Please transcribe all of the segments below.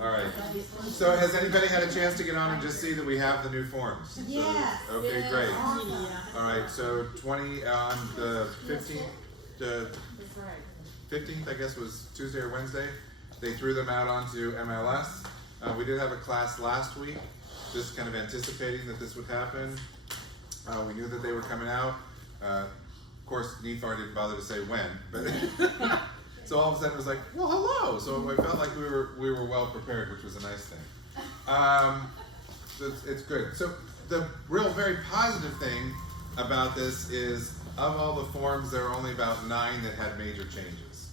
All right. So has anybody had a chance to get on and just see that we have the new forms? Yes. So, okay, great. Awesome. All right. So 20 on the 15th. The 15th, I guess, was Tuesday or Wednesday. They threw them out onto MLS. We did have a class last week, just kind of anticipating that this would happen. We knew that they were coming out. Of course, NEFAR didn't bother to say when, but so all of a sudden it was like, well, hello. So I felt like we were well prepared, which was a nice thing. So it's good. So the real very positive thing about this is, of all the forms, there are only about 9 that had major changes.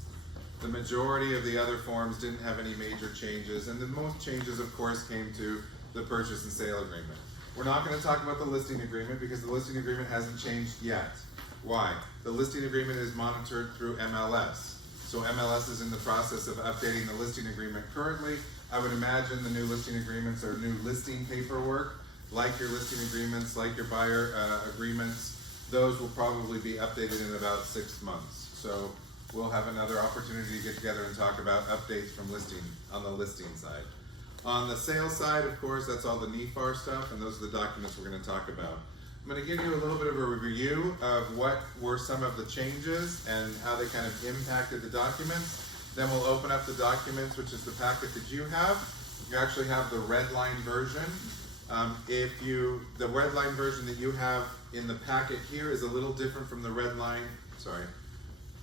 The majority of the other forms didn't have any major changes, and the most changes, of course, came to the purchase and sale agreement. We're not going to talk about the listing agreement because the listing agreement hasn't changed yet. Why? The listing agreement is monitored through MLS. So MLS is in the process of updating the listing agreement currently. I would imagine the new listing agreements or new listing paperwork, like your listing agreements, like your buyer agreements, those will probably be updated in about 6 months. So we'll have another opportunity to get together and talk about updates from listing on the listing side. On the sales side, of course, that's all the NEFAR stuff, and those are the documents we're going to talk about. I'm going to give you a little bit of a review of what were some of the changes and how they kind of impacted the documents. Then we'll open up the documents, which is the packet that you have. You actually have the red line version. The red line version that you have in the packet here is a little different from the red line,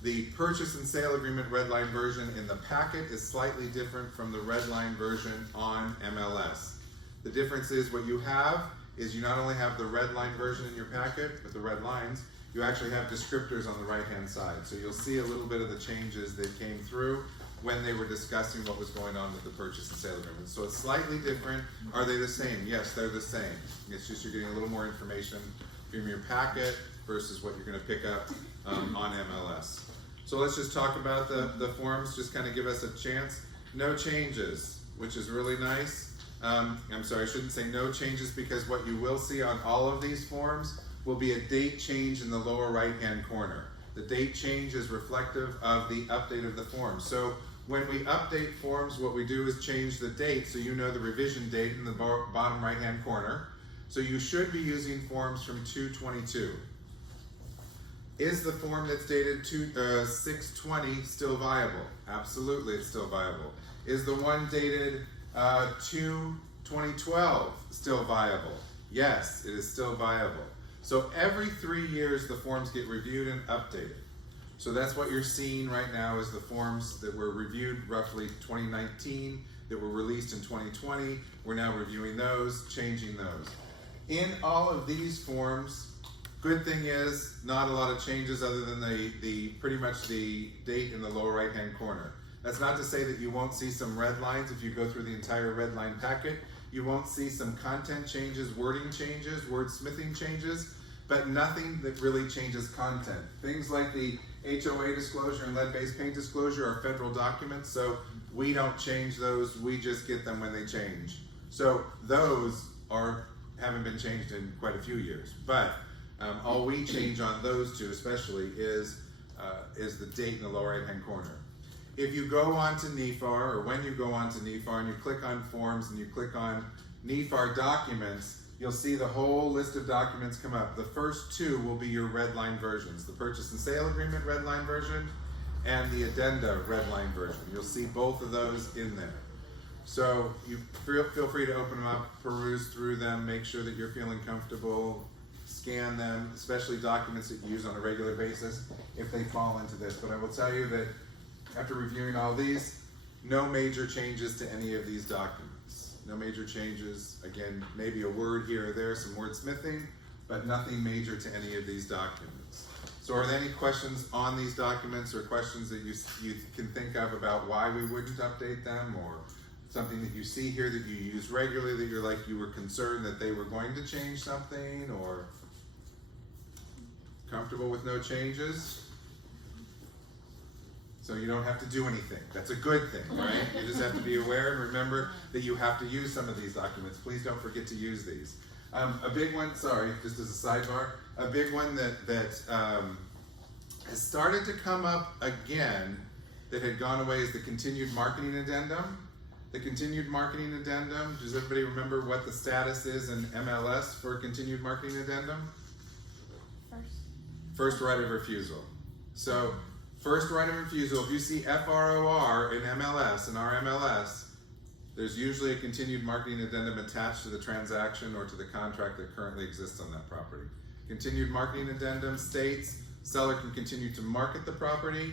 the purchase and sale agreement red line version in the packet is slightly different from the red line version on MLS. The difference is what you have is you not only have the red line version in your packet with the red lines, you actually have descriptors on the right hand side. So you'll see a little bit of the changes that came through when they were discussing what was going on with the purchase and sale agreement. So it's slightly different. Are they the same? Yes, they're the same. It's just you're getting a little more information from your packet versus what you're going to pick up on MLS. So let's just talk about the forms, just kind of give us a chance. No changes, which is really nice. I'm sorry, I shouldn't say no changes, because what you will see on all of these forms will be a date change in the lower right-hand corner. The date change is reflective of the update of the form. So when we update forms, what we do is change the date, so you know the revision date in the bottom right-hand corner. So you should be using forms from 2/22. Is the form that's dated 6/20 still viable? Absolutely, it's still viable. Is the one dated 2/2012 still viable? Yes, it is still viable. So every 3 years the forms get reviewed and updated. So that's what you're seeing right now is the forms that were reviewed roughly 2019, that were released in 2020. We're now reviewing those, changing those. In all of these forms, good thing is not a lot of changes other than the pretty much the date in the lower right hand corner. That's not to say that you won't see some red lines if you go through the entire red line packet. You won't see some content changes, wording changes, wordsmithing changes, but nothing that really changes content. Things like the HOA disclosure and lead-based paint disclosure are federal documents, so we don't change those, we just get them when they change. So those haven't been changed in quite a few years, but all we change on those two especially is the date in the lower right-hand corner. If you go on to NEFAR, or when you go on to NEFAR and you click on forms and you click on NEFAR documents, you'll see the whole list of documents come up. The first 2 will be your red line versions, the purchase and sale agreement red line version and the addenda red line version. You'll see both of those in there. So you feel free to open them up, peruse through them, make sure that you're feeling comfortable, scan them, especially documents that you use on a regular basis if they fall into this. But I will tell you that after reviewing all these, no major changes to any of these documents. No major changes. Again, maybe a word here or there, some wordsmithing, but nothing major to any of these documents. So are there any questions on these documents or questions that you can think of about why we wouldn't update them, or something that you see here that you use regularly that you're like you were concerned that they were going to change something, or comfortable with no changes? So you don't have to do anything. That's a good thing, right? You just have to be aware and remember that you have to use some of these documents. Please don't forget to use these. A big one, sorry, just as a sidebar, a big one that has started to come up again that had gone away is the continued marketing addendum. The continued marketing addendum, does everybody remember what the status is in MLS for continued marketing addendum? First right of refusal. So, first right of refusal, if you see FROR in MLS, in our MLS, there's usually a continued marketing addendum attached to the transaction or to the contract that currently exists on that property. Continued marketing addendum states seller can continue to market the property.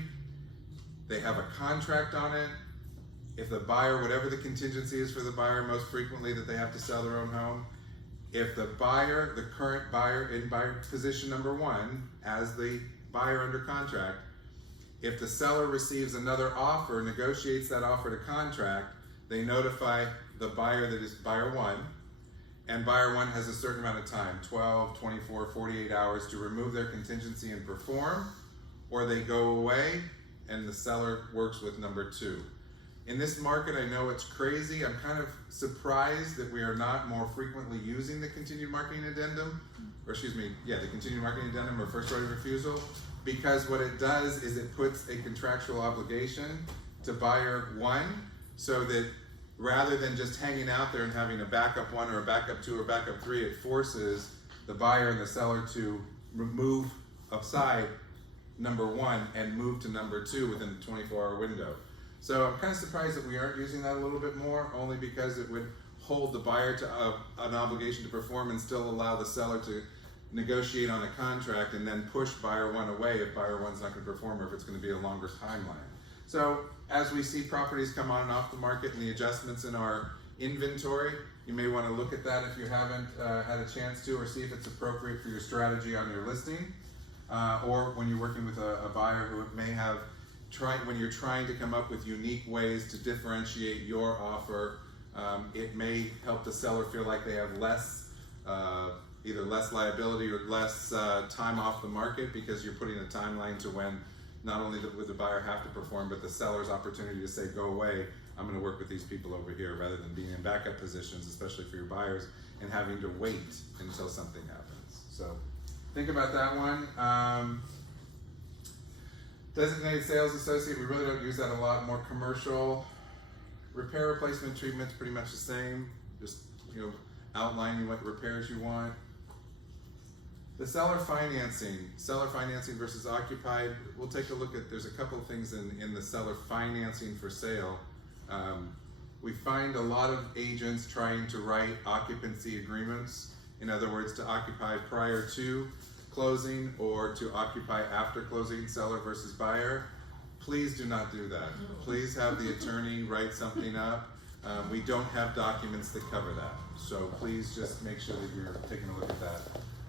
They have a contract on it. If the buyer, whatever the contingency is for the buyer, most frequently that they have to sell their own home, if the buyer, the current buyer in buyer position number 1, as the buyer under contract, if the seller receives another offer, negotiates that offer to contract, they notify the buyer that is buyer 1, and buyer 1 has a certain amount of time, 12, 24, 48 hours to remove their contingency and perform, or they go away and the seller works with number 2. In this market, I know it's crazy. I'm kind of surprised that we are not more frequently using the continued marketing addendum, or excuse me, yeah, the continued marketing addendum or first right of refusal, because what it does is it puts a contractual obligation to buyer 1, so that rather than just hanging out there and having a backup 1 or a backup 2 or backup 3, it forces the buyer and the seller to remove aside number 1 and move to number 2 within the 24-hour window. So I'm kind of surprised that we aren't using that a little bit more, only because it would hold the buyer to an obligation to perform and still allow the seller to negotiate on a contract and then push buyer 1 away if buyer 1's not going to perform or if it's going to be a longer timeline. So as we see properties come on and off the market and the adjustments in our inventory, you may want to look at that if you haven't had a chance to, or see if it's appropriate for your strategy on your listing, or when you're working with a buyer who may have when you're trying to come up with unique ways to differentiate your offer, it may help the seller feel like they have less, either less liability or less time off the market, because you're putting a timeline to when not only would the buyer have to perform, but the seller's opportunity to say, go away, I'm going to work with these people over here, rather than being in backup positions, especially for your buyers, and having to wait until something happens. So think about that one. Designated sales associate, we really don't use that a lot. More commercial. Repair replacement treatment's pretty much the same. Just, outlining what repairs you want. The seller financing versus occupied. We'll take a look at, there's a couple of things in the seller financing for sale. We find a lot of agents trying to write occupancy agreements. In other words, to occupy prior to closing or to occupy after closing, seller versus buyer. Please do not do that. Please have the attorney write something up. We don't have documents that cover that. So please just make sure that you're taking a look at that.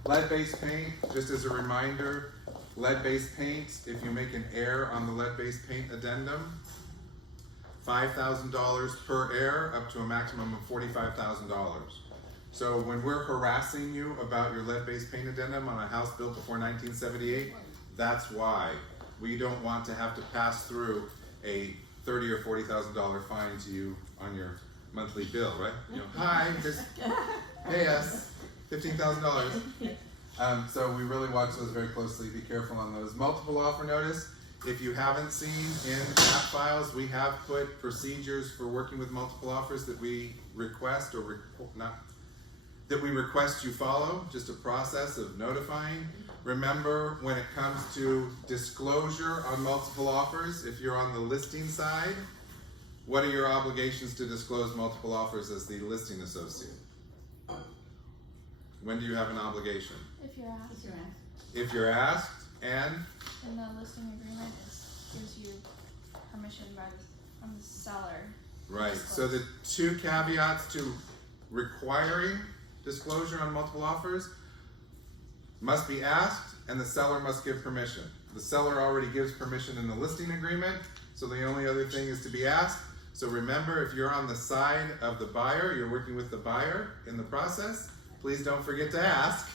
Lead-based paint, just as a reminder, lead-based paint, if you make an error on the lead-based paint addendum, $5,000 per error, up to a maximum of $45,000. So when we're harassing you about your lead-based paint addendum on a house built before 1978, that's why. We don't want to have to pass through a $30,000 or $40,000 fine to you on your monthly bill, right? Hi, just pay us $15,000. So we really watch those very closely. Be careful on those. Multiple offer notice. If you haven't seen in app files, we have put procedures for working with multiple offers that we request that we request you follow, just a process of notifying. Remember, when it comes to disclosure on multiple offers, if you're on the listing side, what are your obligations to disclose multiple offers as the listing associate? When do you have an obligation? If you're asked. If you're asked, and the listing agreement gives you permission from the seller. Right, so the two caveats to requiring disclosure on multiple offers: must be asked, and the seller must give permission. The seller already gives permission in the listing agreement, so the only other thing is to be asked. So remember, if you're on the side of the buyer, you're working with the buyer in the process, please don't forget to ask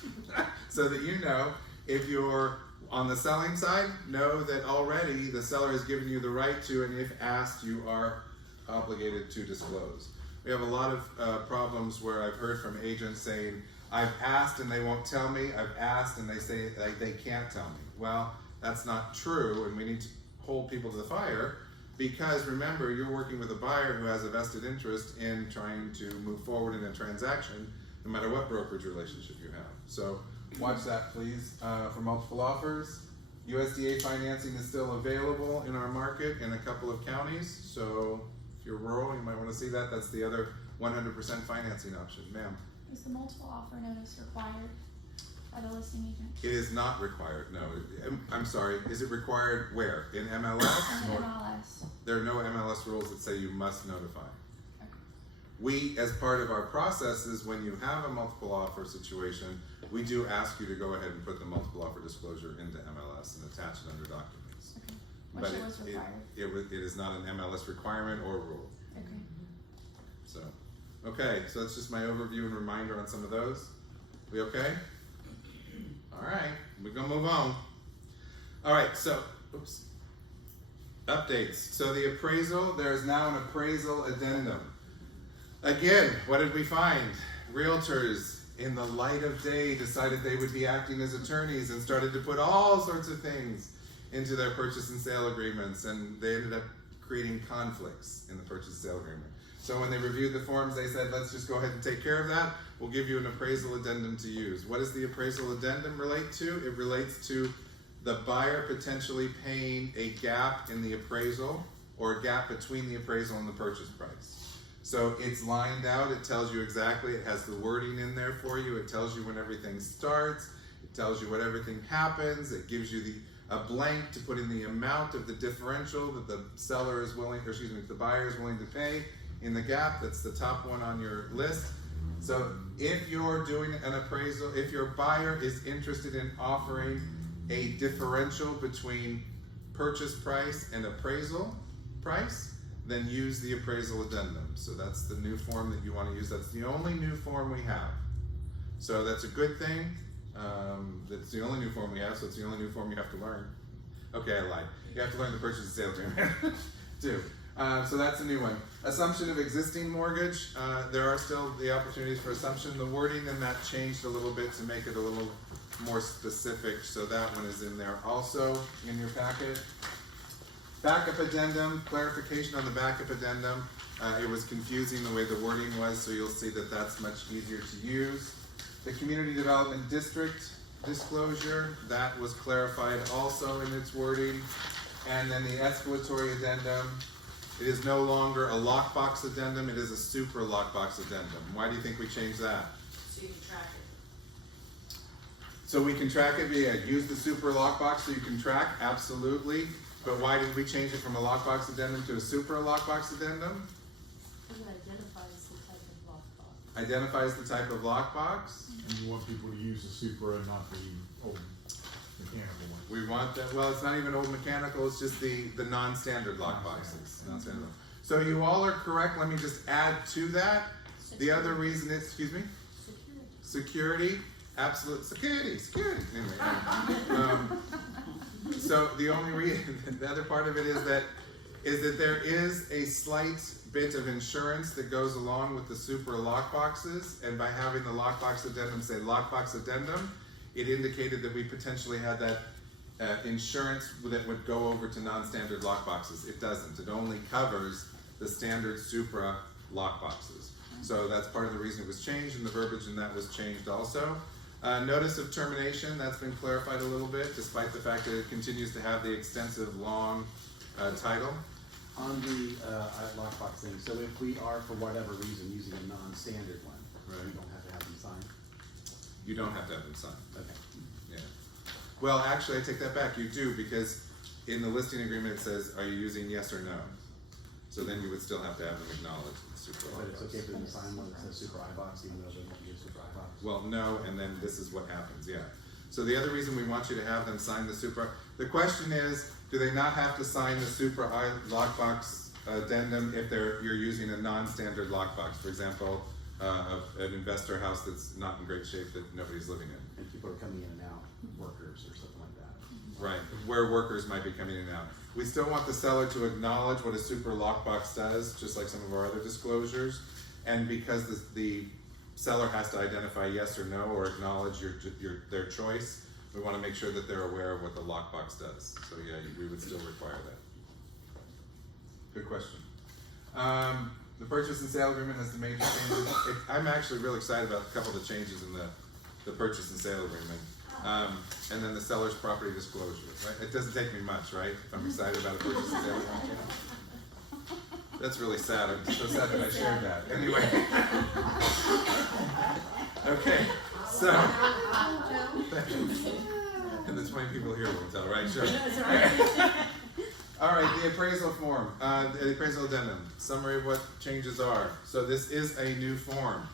so that you know. If you're on the selling side, know that already the seller has given you the right to, and if asked, you are obligated to disclose. We have a lot of problems where I've heard from agents saying, I've asked and they won't tell me, I've asked and they say they can't tell me. Well, that's not true, and we need to hold people to the fire. Because remember, you're working with a buyer who has a vested interest in trying to move forward in a transaction, no matter what brokerage relationship you have. So watch that, please, for multiple offers. USDA financing is still available in our market in a couple of counties. So if you're rural, you might want to see that. That's the other 100% financing option. Ma'am? Is the multiple offer notice required by the listing agent? It is not required, no. I'm sorry, is it required where? In MLS? In Or- MLS. There are no MLS rules that say you must notify. Okay. We, as part of our processes, when you have a multiple offer situation, we do ask you to go ahead and put the multiple offer disclosure into MLS and attach it under documents. Okay. But Which it was required. it is not an MLS requirement or rule. Okay. So, okay, so that's just my overview and reminder on some of those. We okay? All right, we're gonna move on. All right, so, oops. Updates. So the appraisal, there's now an appraisal addendum. Again, what did we find? Realtors, in the light of day, decided they would be acting as attorneys and started to put all sorts of things into their purchase and sale agreements, and they ended up creating conflicts in the purchase and sale agreement. So when they reviewed the forms, they said, let's just go ahead and take care of that. We'll give you an appraisal addendum to use. What does the appraisal addendum relate to? It relates to the buyer potentially paying a gap in the appraisal or a gap between the appraisal and the purchase price. So it's lined out, it tells you exactly, it has the wording in there for you, it tells you when everything starts, it tells you what everything happens, it gives you a blank to put in the amount of the differential that the seller is willing, or excuse me, the buyer is willing to pay in the gap. That's the top one on your list. So if you're doing an appraisal, if your buyer is interested in offering a differential between purchase price and appraisal price, then use the appraisal addendum. So that's the new form that you want to use. That's the only new form we have. So that's a good thing. That's the only new form we have, so it's the only new form you have to learn. Okay, I lied. You have to learn the purchase and sale agreement too. So that's a new one. Assumption of existing mortgage. There are still the opportunities for assumption. The wording in that changed a little bit to make it a little more specific, so that one is in there also in your packet. Backup addendum, clarification on the backup addendum. It was confusing the way the wording was, so you'll see that that's much easier to use. The community development district disclosure, that was clarified also in its wording. And then the exploratory addendum, it is no longer a lockbox addendum, it is a super lockbox addendum. Why do you think we changed that? So you can track it. So we can track it via use the super lockbox so you can track, absolutely. But why did we change it from a lockbox addendum to a super lockbox addendum? Because it identifies the type of lockbox. Identifies the type of lockbox. And you want people to use the Supra and not the old mechanical one. We want that, well, it's not even old mechanical, it's just the non-standard lockboxes. Non-standard. So you all are correct, let me just add to that. The other reason is, excuse me? Security, absolute security. Anyway, so the only reason, the other part of it is that there is a slight bit of insurance that goes along with the super lockboxes, and by having the lockbox addendum say lockbox addendum, it indicated that we potentially had that insurance that would go over to non-standard lockboxes. It doesn't. It only covers the standard Supra lockboxes. So that's part of the reason it was changed, and the verbiage in that was changed also. Notice of termination, that's been clarified a little bit, despite the fact that it continues to have the extensive, long title. On the lockbox thing, so if we are, for whatever reason, using a non-standard one, Right. we don't have to have them signed? You don't have to have them signed. Okay. Yeah. Well, actually, I take that back. You do, because in the listing agreement it says, are you using yes or no? So then you would still have to have them acknowledge the super But it's lockbox. okay for them to sign one that says Super iBox, even though they won't use Super iBox? Well, no, and then this is what happens, yeah. So the other reason we want you to have them sign the super, the question is, do they not have to sign the super lockbox addendum if you're using a non-standard lockbox? For example, an investor house that's not in great shape that nobody's living in. And people are coming in and out, workers or something like that. Right, where workers might be coming in and out. We still want the seller to acknowledge what a super lockbox does, just like some of our other disclosures. And because the seller has to identify yes or no or acknowledge their choice, we want to make sure that they're aware of what the lockbox does. So yeah, we would still require that. Good question. The purchase and sale agreement has the major changes. I'm actually real excited about a couple of the changes in the purchase and sale agreement. And then the seller's property disclosure, right? It doesn't take me much, right? If I'm excited about a purchase and sale agreement. That's really sad. I'm so sad that I shared that. Anyway. Okay, so. And the 20 people here will tell, right? Sure. All right, the appraisal form, the appraisal addendum, summary of what changes are. So this is a new form.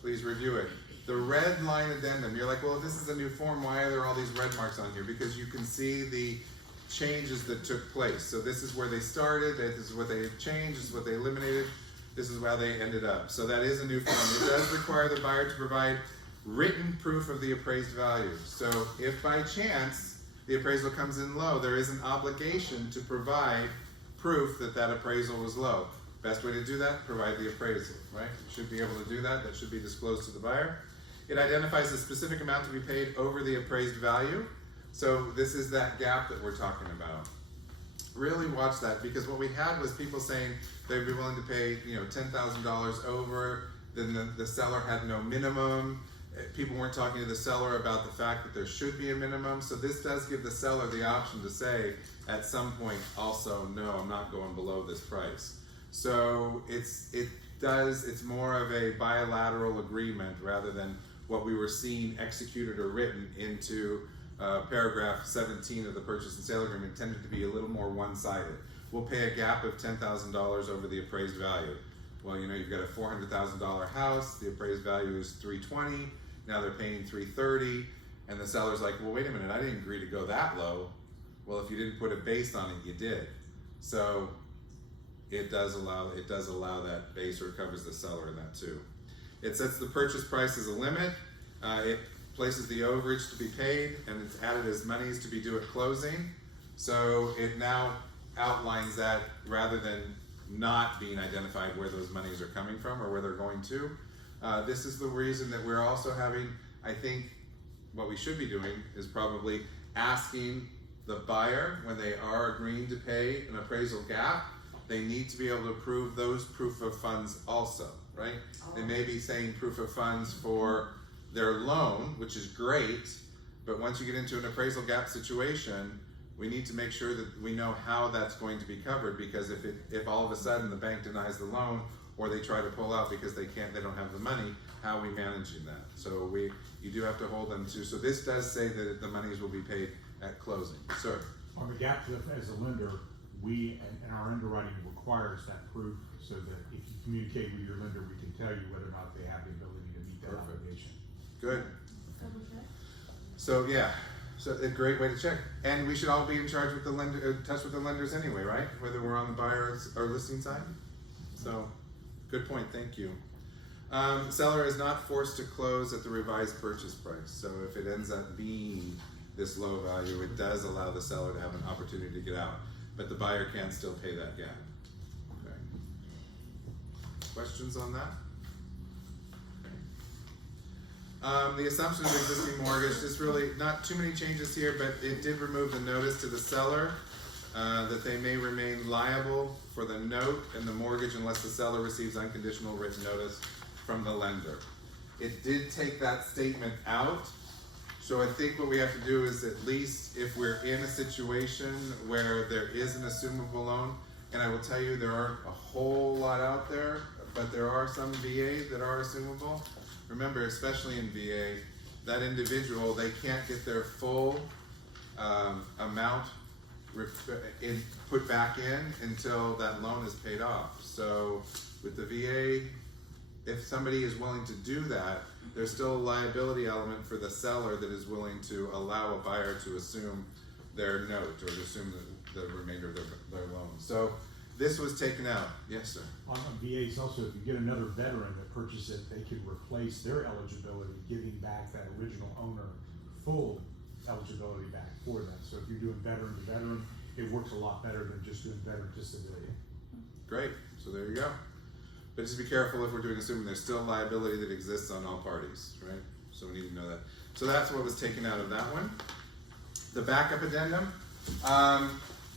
Please review it. The red line addendum, you're like, well, if this is a new form, why are there all these red marks on here? Because you can see the changes that took place. So this is where they started, this is what they changed, this is what they eliminated, this is how they ended up. So that is a new form. It does require the buyer to provide written proof of the appraised value. So if by chance the appraisal comes in low, there is an obligation to provide proof that that appraisal was low. Best way to do that, provide the appraisal, right? You should be able to do that. That should be disclosed to the buyer. It identifies a specific amount to be paid over the appraised value. So this is that gap that we're talking about. Really watch that, because what we had was people saying they'd be willing to pay, $10,000 over, then the seller had no minimum. People weren't talking to the seller about the fact that there should be a minimum. So this does give the seller the option to say at some point also, no, I'm not going below this price. So it's more of a bilateral agreement rather than what we were seeing executed or written into paragraph 17 of the purchase and sale agreement tended to be a little more one-sided. We'll pay a gap of $10,000 over the appraised value. Well, you've got a $400,000 house, the appraised value is $320,000, now they're paying $330,000, and the seller's like, well, wait a minute, I didn't agree to go that low. Well, if you didn't put a base on it, you did. So it does allow that base, or it covers the seller in that too. It sets the purchase price as a limit. It places the overage to be paid, and it's added as monies to be due at closing. So it now outlines that rather than not being identified where those monies are coming from or where they're going to. This is the reason that we're also having, I think, what we should be doing is probably asking the buyer, when they are agreeing to pay an appraisal gap, they need to be able to prove those proof of funds also, right? They may be saying proof of funds for their loan, which is great, but once you get into an appraisal gap situation, we need to make sure that we know how that's going to be covered, because if all of a sudden the bank denies the loan or they try to pull out because they don't have the money, how are we managing that? So you do have to hold them to, so this does say that the monies will be paid at closing. Sir? On the gap, as a lender, we, and our underwriting requires that proof, so that if you communicate with your lender, we can tell you whether or not they have the ability to meet that Perfect. obligation. Good. Double check. So yeah, so a great way to check. And we should all be in charge with the lender, touch with the lenders anyway, right? Whether we're on the buyer or listing side. So, good point, thank you. Seller is not forced to close at the revised purchase price. So if it ends up being this low value, it does allow the seller to have an opportunity to get out. But the buyer can still pay that gap. Okay. Questions on that? The assumption of existing mortgage, just really not too many changes here, but it did remove the notice to the seller that they may remain liable for the note and the mortgage unless the seller receives unconditional written notice from the lender. It did take that statement out, so I think what we have to do is, at least if we're in a situation where there is an assumable loan, and I will tell you there aren't a whole lot out there, but there are some VAs that are assumable. Remember, especially in VA, that individual, they can't get their full amount put back in until that loan is paid off. So with the VA, if somebody is willing to do that, there's still a liability element for the seller that is willing to allow a buyer to assume their note or to assume the remainder of their loan. So this was taken out. Yes, sir. On VAs also, if you get another veteran that purchased it, they could replace their eligibility, giving back that original owner full eligibility back for them. So if you're doing veteran to veteran, it works a lot better than just doing veteran to civilian. Great. So there you go. But just be careful if we're doing assuming there's still liability that exists on all parties, right? So we need to know that. So that's what was taken out of that one. The backup addendum,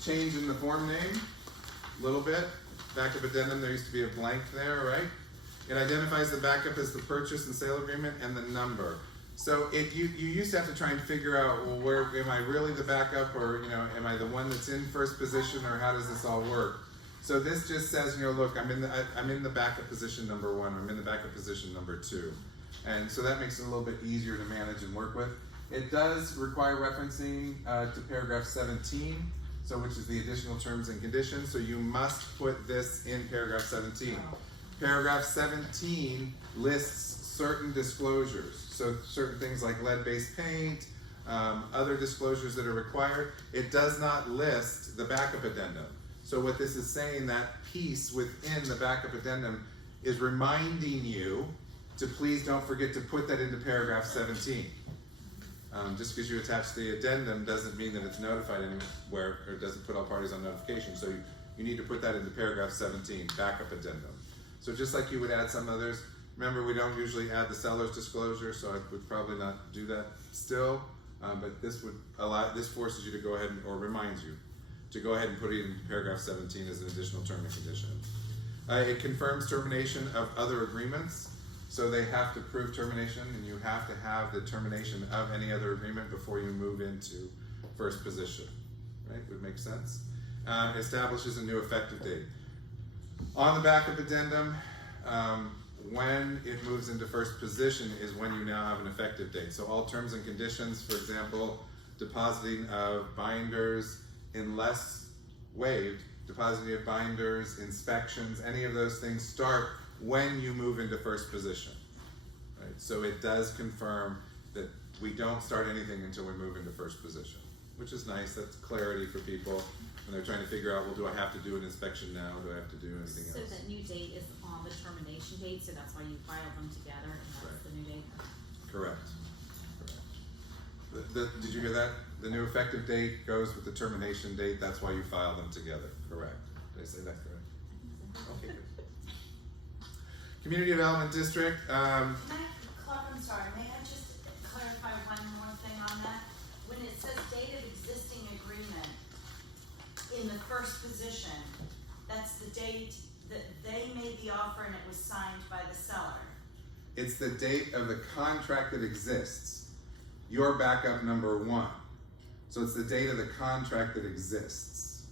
change in the form name. little bit. Backup addendum, there used to be a blank there, right? It identifies the backup as the purchase and sale agreement and the number. So you used to have to try and figure out, well, where am I really the backup, or am I the one that's in first position, or how does this all work? So this just says, look, I'm in the backup position number 1, or I'm in the backup position number 2, and so that makes it a little bit easier to manage and work with. It does require referencing to paragraph 17, so which is the additional terms and conditions. So you must put this in paragraph 17. Paragraph 17 lists certain disclosures. So certain things like lead-based paint, other disclosures that are required. It does not list the backup addendum. So what this is saying, that piece within the backup addendum is reminding you to please don't forget to put that into paragraph 17. Just because you attach the addendum doesn't mean that it's notified anywhere, or doesn't put all parties on notification. So you need to put that into paragraph 17, backup addendum. So just like you would add some others, remember we don't usually add the seller's disclosure, so I would probably not do that still, but this forces you to go ahead or reminds you to go ahead and put it in paragraph 17 as an additional term and condition. It confirms termination of other agreements, so they have to prove termination, and you have to have the termination of any other agreement before you move into first position, right? Would make sense. Establishes a new effective date. On the backup addendum, when it moves into first position is when you now have an effective date. So all terms and conditions, for example, depositing of binders unless waived, depositing of binders, inspections, any of those things start when you move into first position, right? So it does confirm that we don't start anything until we move into first position, which is nice. That's clarity for people when they're trying to figure out, well, do I have to do an inspection now? Do I have to do anything So else? that new date is on the termination date, so that's why you file them together, and that's Right. the new date? Correct. Did you hear that? The new effective date goes with the termination date. That's why you file them together. Correct. Did I say that correct? Okay, good. Community Development District. I'm sorry, may I just clarify one more thing on that? When it says date of existing agreement in the first position, that's the date that they made the offer and it was signed by the seller. It's the date of the contract that exists. Your backup number 1. So it's the date of the contract that exists.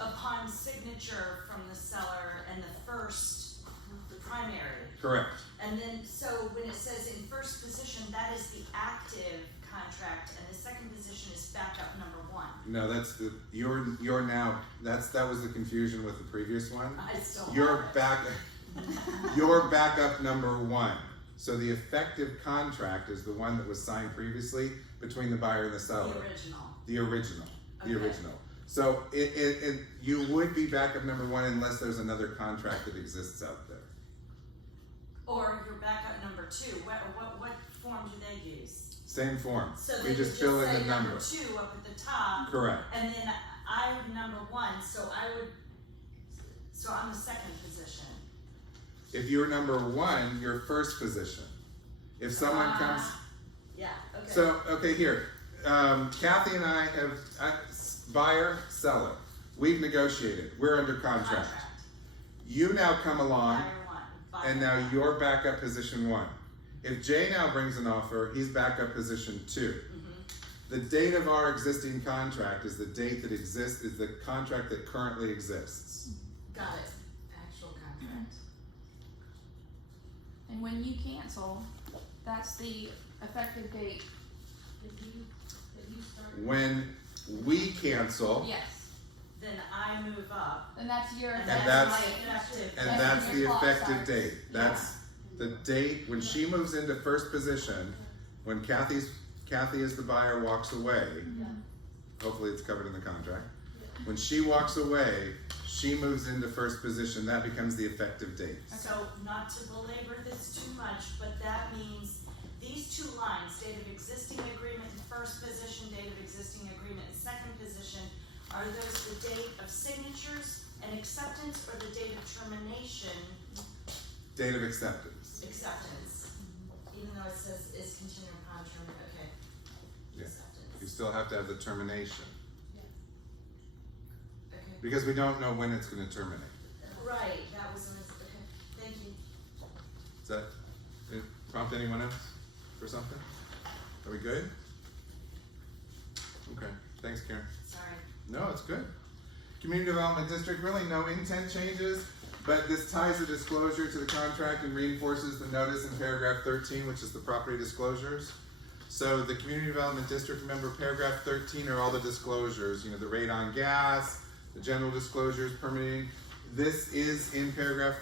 Upon signature from the seller and the primary. Correct. And then, so when it says in first position, that is the active contract, and the second position is backup number 1. No, that's you're now, that was the confusion with the previous one. I still Your have it. your backup number 1. So the effective contract is the one that was signed previously between the buyer and the seller. The original. The original. So you would be backup number 1 unless there's another contract that exists out there. Or your backup number 2. What form do they use? Same form. So We they just would fill just in say the number. number 2 up at the top. Correct. And then I'm number 1, so I'm the second position. If you're number 1, you're first position. If someone comes. Yeah, okay. So, okay, here. Kathy and I have, buyer, seller. We've negotiated. We're under contract. You now come along, Buyer 1. and now you're backup position 1. If Jay now brings an offer, he's backup position 2. Mm-hmm. The date of our existing contract is the date that exists, is the contract that currently exists. Got it. Actual contract. And when you cancel, that's the effective date. If you start. When we cancel, Yes. Then I move up. And that's your And effective that's- my date. effective. and That's that's when the your clock effective starts. date. That's the date when she moves into first position, when Kathy as the buyer walks away, hopefully it's covered in the contract. When she walks away, she moves into first position, that becomes the effective date. So not to belabor this too much, but that means these 2 lines, date of existing agreement in first position, date of existing agreement in second position, are those the date of signatures and acceptance, or the date of termination? Date of acceptance. Acceptance, even though it says is contingent upon okay. Yeah. Acceptance. You still have to have the termination. because we don't know when it's gonna terminate. Right, that was thank you. Does that prompt anyone else for something? Are we good? Okay, thanks Karen. Sorry. No, it's good. Community Development District, really no intent changes, but this ties the disclosure to the contract and reinforces the notice in paragraph 13, which is the property disclosures. So the Community Development District, remember paragraph 13 are all the disclosures, you know, the rate on gas, the general disclosures, permitting. This is in paragraph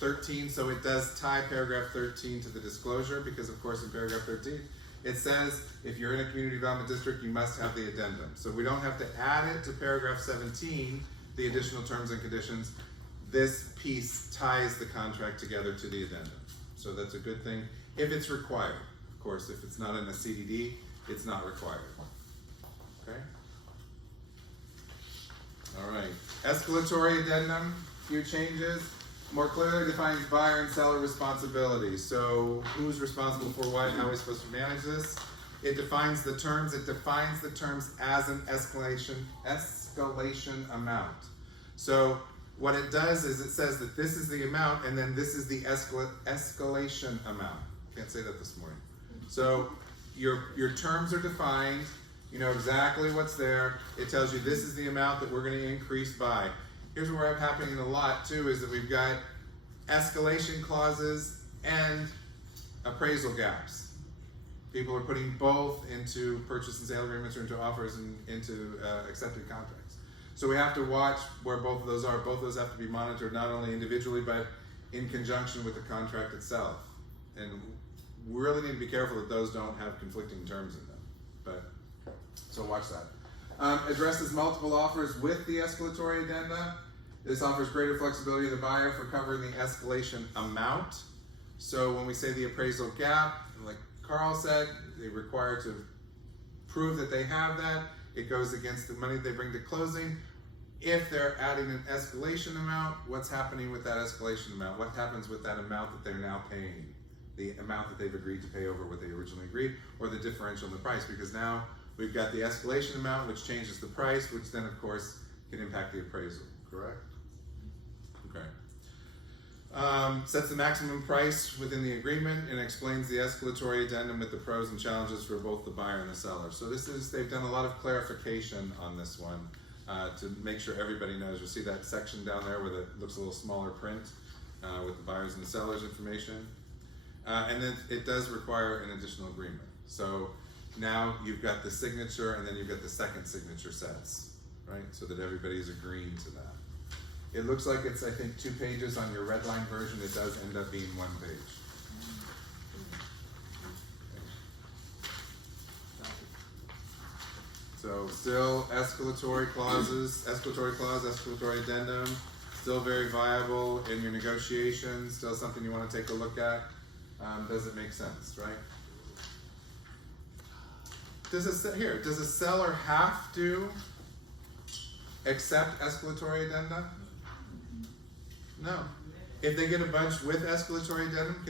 13, so it does tie paragraph 13 to the disclosure, because of course in paragraph 13, it says if you're in a community development district, you must have the addendum. So we don't have to add it to paragraph 17, the additional terms and conditions. This piece ties the contract together to the addendum. So that's a good thing, if it's required. Of course, if it's not in a CDD, it's not required. Okay? All right, escalatory addendum, few changes. More clearly defines buyer and seller responsibilities. So who's responsible for what, how are we supposed to manage this? It defines the terms as an escalation amount. So what it does is it says that this is the amount and then this is the escalation amount. Can't say that this morning. So your terms are defined, you know exactly what's there. It tells you this is the amount that we're gonna increase by. Here's what we're happening a lot too, is that we've got escalation clauses and appraisal gaps. People are putting both into purchase and sale agreements or into offers and into accepted contracts. So we have to watch where both of those are. Both of those have to be monitored not only individually but in conjunction with the contract itself. And we really need to be careful that those don't have conflicting terms in them. But so watch that. Addresses multiple offers with the escalatory addenda. This offers greater flexibility to the buyer for covering the escalation amount. So when we say the appraisal gap, like Carl said, they require to prove that they have that. It goes against the money they bring to closing. If they're adding an escalation amount, what's happening with that escalation amount? What happens with that amount that they're now paying? The amount that they've agreed to pay over what they originally agreed, or the differential in the price, because now we've got the escalation amount, which changes the price, which then of course can impact the appraisal, correct? Okay. Sets the maximum price within the agreement and explains the escalatory addendum with the pros and challenges for both the buyer and the seller. So they've done a lot of clarification on this one to make sure everybody knows. You'll see that section down there where it looks a little smaller print with the buyers and the sellers information. And then it does require an additional agreement. So now you've got the signature and then you've got the second signature sets, right? So that everybody's agreeing to that. It looks like it's, I think, 2 pages on your red line version. It does end up being 1 page. So still escalatory clauses, escalatory clause, escalatory addendum, still very viable in your negotiations, still something you want to take a look at. Does it make sense, right? Does a seller have to accept escalatory addenda? No. If they get a bunch with escalatory addendum,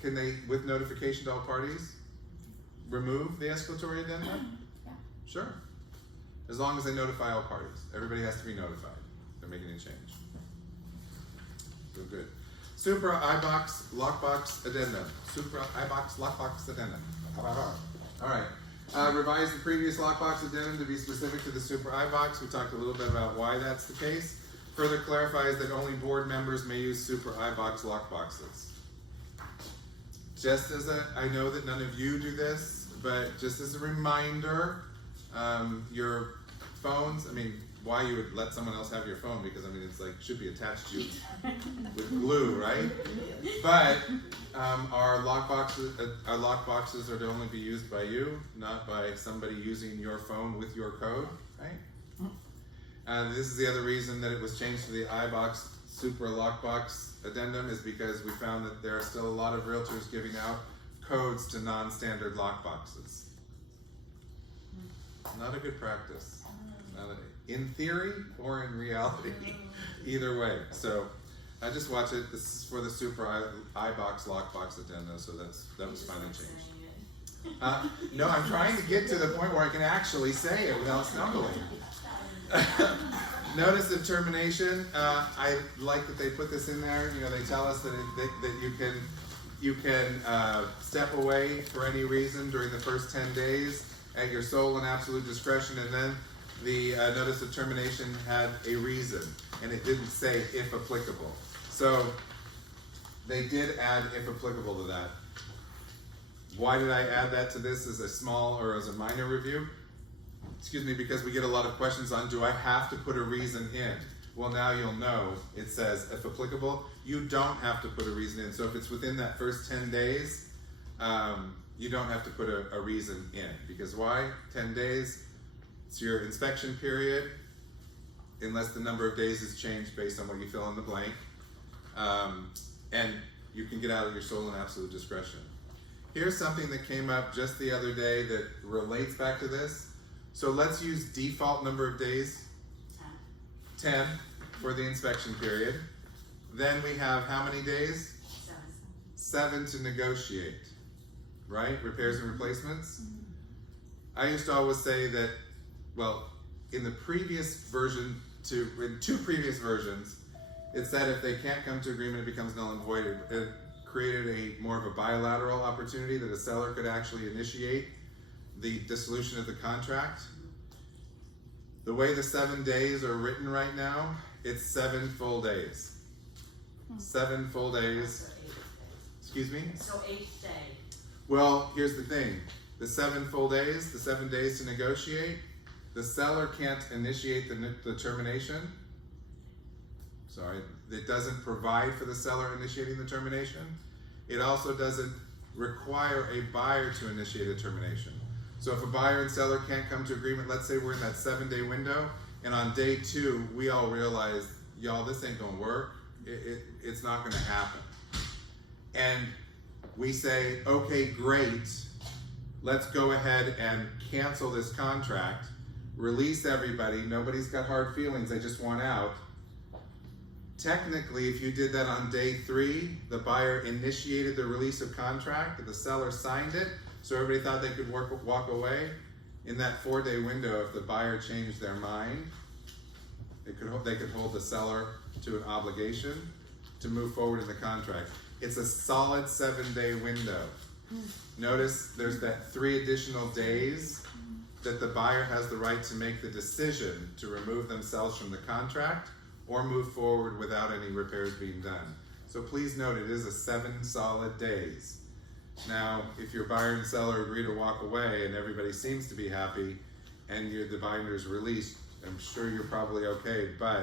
can they, with notification to all parties, remove the escalatory addendum? Yeah. Sure. As long as they notify all parties. Everybody has to be notified. They're making a change. So good. Supra iBox lockbox addendum. Supra iBox lockbox addendum. All right. Revise the previous lockbox addendum to be specific to the Supra iBox. We talked a little bit about why that's the case. Further clarifies that only board members may use Supra iBox lockboxes. Just as I know that none of you do this, but just as a reminder, your phones, I mean, why you would let someone else have your phone, because I mean, it's like, should be attached to you with glue, right? But our lockboxes are to only be used by you, not by somebody using your phone with your code, right? This is the other reason that it was changed to the iBox Supra lockbox addendum, is because we found that there are still a lot of realtors giving out codes to non-standard lockboxes. Not a good practice. In theory or in reality, either way. So I just watch it. This is for the Supra iBox lockbox addenda, so that was finally changed. No, I'm trying to get to the point where I can actually say it without stumbling. Notice of termination, I like that they put this in there, you know, they tell us that you can step away for any reason during the first 10 days at your sole and absolute discretion, and then the notice of termination had a reason, and it didn't say if applicable. So they did add if applicable to that. Why did I add that to this as a small or as a minor review? Excuse me, because we get a lot of questions on, do I have to put a reason in? Well, now you'll know, it says if applicable, you don't have to put a reason in. So if it's within that first 10 days, you don't have to put a reason in. Because why? 10 days, it's your inspection period, unless the number of days is changed based on what you fill in the blank. And you can get out of your sole and absolute discretion. Here's something that came up just the other day that relates back to this. So let's use default number of days, 10 for the inspection period. Then we have how many days? 7 to negotiate, right? Repairs and replacements. I used to always say that, well, in the previous version, in 2 previous versions, it said if they can't come to agreement, it becomes null and void. It created more of a bilateral opportunity that a seller could actually initiate the dissolution of the contract. The way the 7 days are written right now, it's 7 full days. 7 full days. Excuse me? So 8th day. Well, here's the thing. The 7 full days, the 7 days to negotiate, the seller can't initiate the termination. Sorry, it doesn't provide for the seller initiating the termination. It also doesn't require a buyer to initiate a termination. So if a buyer and seller can't come to agreement, let's say we're in that 7-day window, and on day 2, we all realize, y'all, this ain't gonna work. It's not gonna happen. And we say, okay, great, let's go ahead and cancel this contract, release everybody, nobody's got hard feelings, they just want out. Technically, if you did that on day 3, the buyer initiated the release of contract, the seller signed it, so everybody thought they could walk away. In that 4-day window, if the buyer changed their mind, they could hold the seller to an obligation to move forward in the contract. It's a solid 7-day window. Notice there's that 3 additional days that the buyer has the right to make the decision to remove themselves from the contract or move forward without any repairs being done. So please note it is a 7 solid days. Now, if your buyer and seller agree to walk away and everybody seems to be happy and the binder is released, I'm sure you're probably okay, but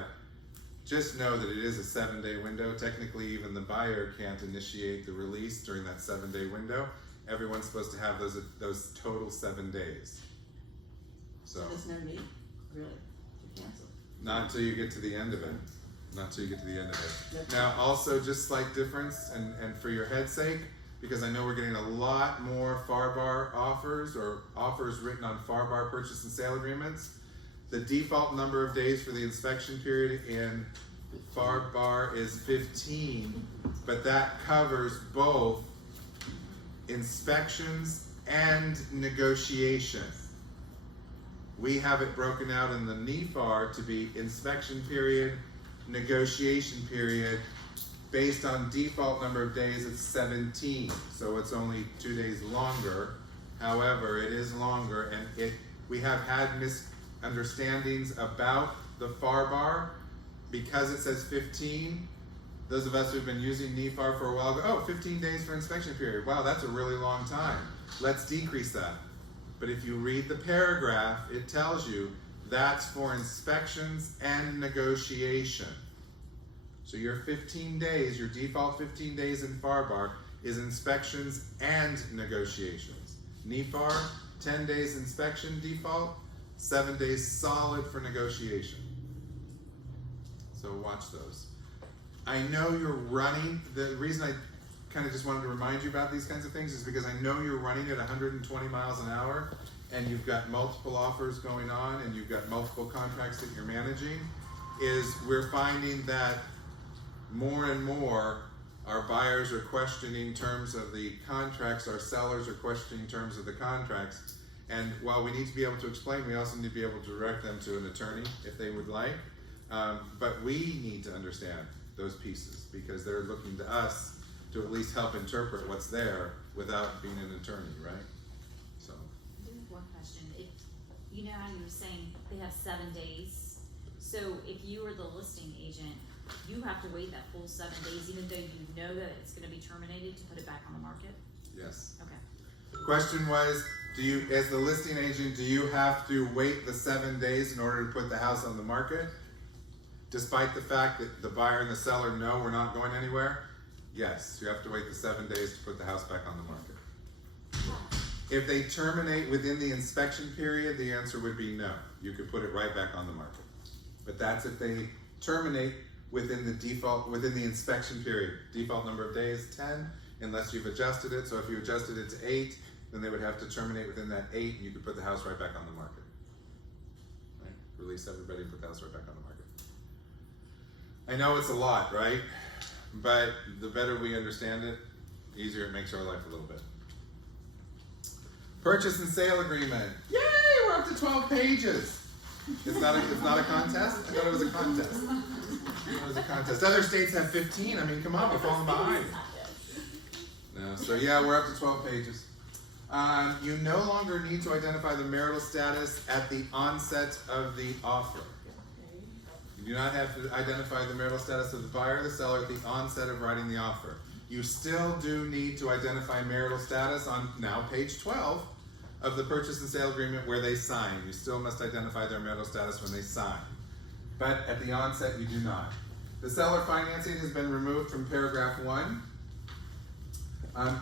just know that it is a 7-day window. Technically, even the buyer can't initiate the release during that 7-day window. Everyone's supposed to have those total 7 days. So There's no need, really, to cancel. not until you get to the end of it. Not until you get to the end of it. Now, also, just slight difference, and for your head's sake, because I know we're getting a lot more FAR-BAR offers or offers written on FAR-BAR purchase and sale agreements. The default number of days for the inspection period in FAR-BAR is 15, but that covers both inspections and negotiation. We have it broken out in the NEFAR to be inspection period, negotiation period. Based on default number of days, it's 17, so it's only 2 days longer. However, it is longer, and we have had misunderstandings about the FAR-BAR because it says 15. Those of us who've been using NEFAR for a while go, oh, 15 days for inspection period. Wow, that's a really long time. Let's decrease that. But if you read the paragraph, it tells you that's for inspections and negotiation. So your 15 days, your default 15 days in FAR-BAR is inspections and negotiations. NEFAR, 10 days inspection default, 7 days solid for negotiation. So watch those. I know you're running, the reason I kind of just wanted to remind you about these kinds of things is because I know you're running at 120 miles an hour and you've got multiple offers going on and you've got multiple contracts that you're managing, is we're finding that more and more our buyers are questioning terms of the contracts, our sellers are questioning terms of the contracts, and while we need to be able to explain, we also need to be able to direct them to an attorney if they would like. But we need to understand those pieces because they're looking to us to at least help interpret what's there without being an attorney, right? So, I do have one question. If, you know how you were saying they have 7 days? So if you were the listing agent, you have to wait that full 7 days even though you know that it's gonna be terminated to put it back on the market? yes. Okay. The question was, do you, as the listing agent, do you have to wait the 7 days in order to put the house on the market? Despite the fact that the buyer and the seller know we're not going anywhere? Yes, you have to wait the 7 days to put the house back on the market. If they terminate within the inspection period, the answer would be no. You could put it right back on the market. But that's if they terminate within the inspection period. Default number of days, 10, unless you've adjusted it. So if you adjusted it to 8, then they would have to terminate within that 8 and you could put the house right back on the market. Right? Release everybody and put the house right back on the market. I know it's a lot, right? But the better we understand it, the easier it makes our life a little bit. Purchase and sale agreement. Yay, we're up to 12 pages. It's not a contest? I thought it was a contest. It was a contest. Other states have 15. I mean, come on, we're falling behind. No, so yeah, we're up to 12 pages. You no longer need to identify the marital status at the onset of the offer. You do not have to identify the marital status of the buyer or the seller at the onset of writing the offer. You still do need to identify marital status on now page 12 of the purchase and sale agreement where they sign. You still must identify their marital status when they sign. But at the onset, you do not. The seller financing has been removed from paragraph 1.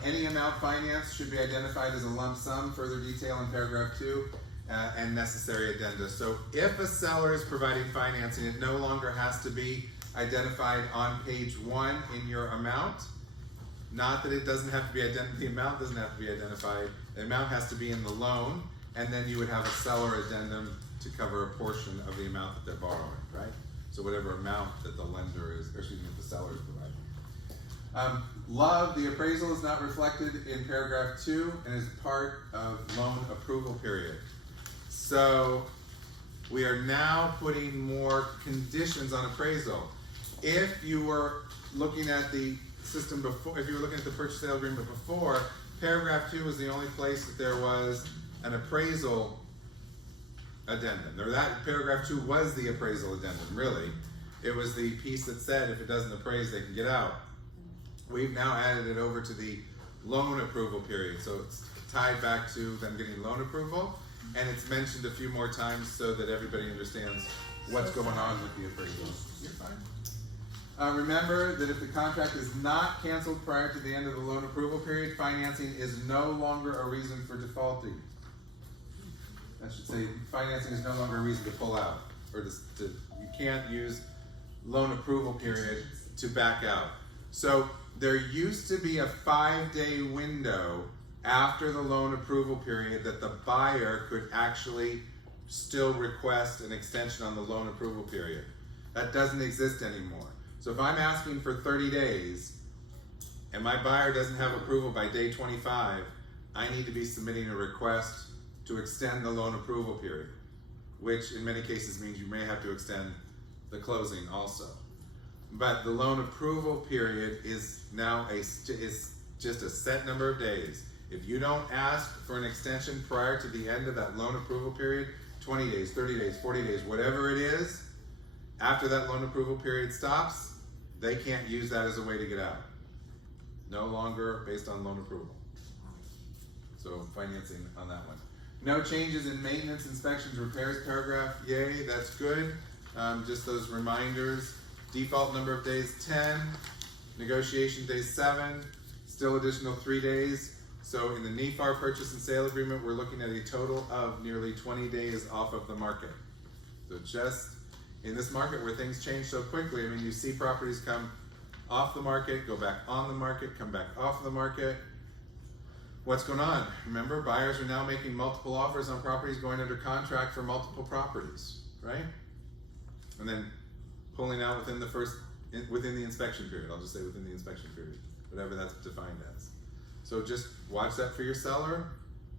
Any amount financed should be identified as a lump sum, further detail in paragraph 2, and necessary addenda. So if a seller is providing financing, it no longer has to be identified on page 1 in your amount. Not that it doesn't have to be identified, the amount doesn't have to be identified. The amount has to be in the loan, and then you would have a seller addendum to cover a portion of the amount that they're borrowing, right? So whatever amount that the lender is, or excuse me, the seller is providing. The appraisal is not reflected in paragraph 2 and is part of loan approval period. So we are now putting more conditions on appraisal. If you were looking at the system before, if you were looking at the purchase sale agreement before, paragraph 2 was the only place that there was an appraisal addendum. Or that paragraph 2 was the appraisal addendum, really. It was the piece that said if it doesn't appraise, they can get out. We've now added it over to the loan approval period. So it's tied back to them getting loan approval, and it's mentioned a few more times so that everybody understands what's going on with the appraisal. You're fine. Remember that if the contract is not canceled prior to the end of the loan approval period, financing is no longer a reason for defaulting. I should say financing is no longer a reason to pull out, or you can't use loan approval period to back out. So there used to be a 5-day window after the loan approval period that the buyer could actually still request an extension on the loan approval period. That doesn't exist anymore. So if I'm asking for 30 days and my buyer doesn't have approval by day 25, I need to be submitting a request to extend the loan approval period, which in many cases means you may have to extend the closing also. But the loan approval period is now is just a set number of days. If you don't ask for an extension prior to the end of that loan approval period, 20 days, 30 days, 40 days, whatever it is, after that loan approval period stops, they can't use that as a way to get out. No longer based on loan approval. So financing on that one. No changes in maintenance, inspections, repairs paragraph. Yay, that's good. Just those reminders. Default number of days 10. Negotiation days 7. Still additional 3 days. So in the NEFAR purchase and sale agreement, we're looking at a total of nearly 20 days off of the market. So just in this market where things change so quickly, I mean, you see properties come off the market, go back on the market, come back off the market. What's going on? Remember, buyers are now making multiple offers on properties going under contract for multiple properties, right? And then pulling out within the inspection period. I'll just say within the inspection period, whatever that's defined as. So just watch that for your seller.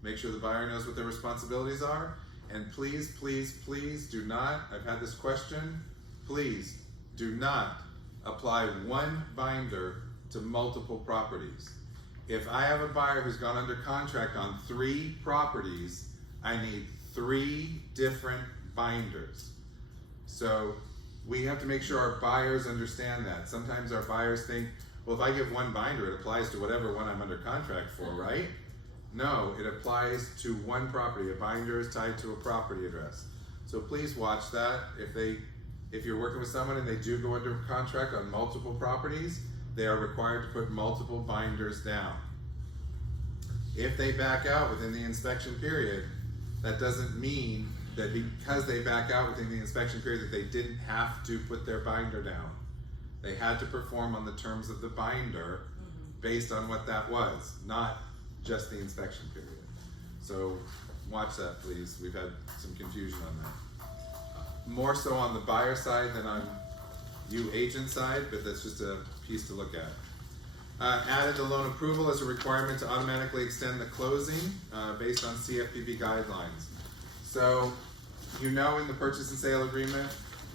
Make sure the buyer knows what their responsibilities are. And please, please, please do not, I've had this question, please do not apply one binder to multiple properties. If I have a buyer who's gone under contract on 3 properties, I need 3 different binders. So we have to make sure our buyers understand that. Sometimes our buyers think, well, if I give one binder, it applies to whatever one I'm under contract for, right? No, it applies to one property. A binder is tied to a property address. So please watch that. If you're working with someone and they do go under contract on multiple properties, they are required to put multiple binders down. If they back out within the inspection period, that doesn't mean that because they back out within the inspection period that they didn't have to put their binder down. They had to perform on the terms of the binder based on what that was, not just the inspection period. So watch that, please. We've had some confusion on that. More so on the buyer side than on you agent side, but that's just a piece to look at. Added the loan approval as a requirement to automatically extend the closing based on CFPB guidelines. So you know in the purchase and sale agreement,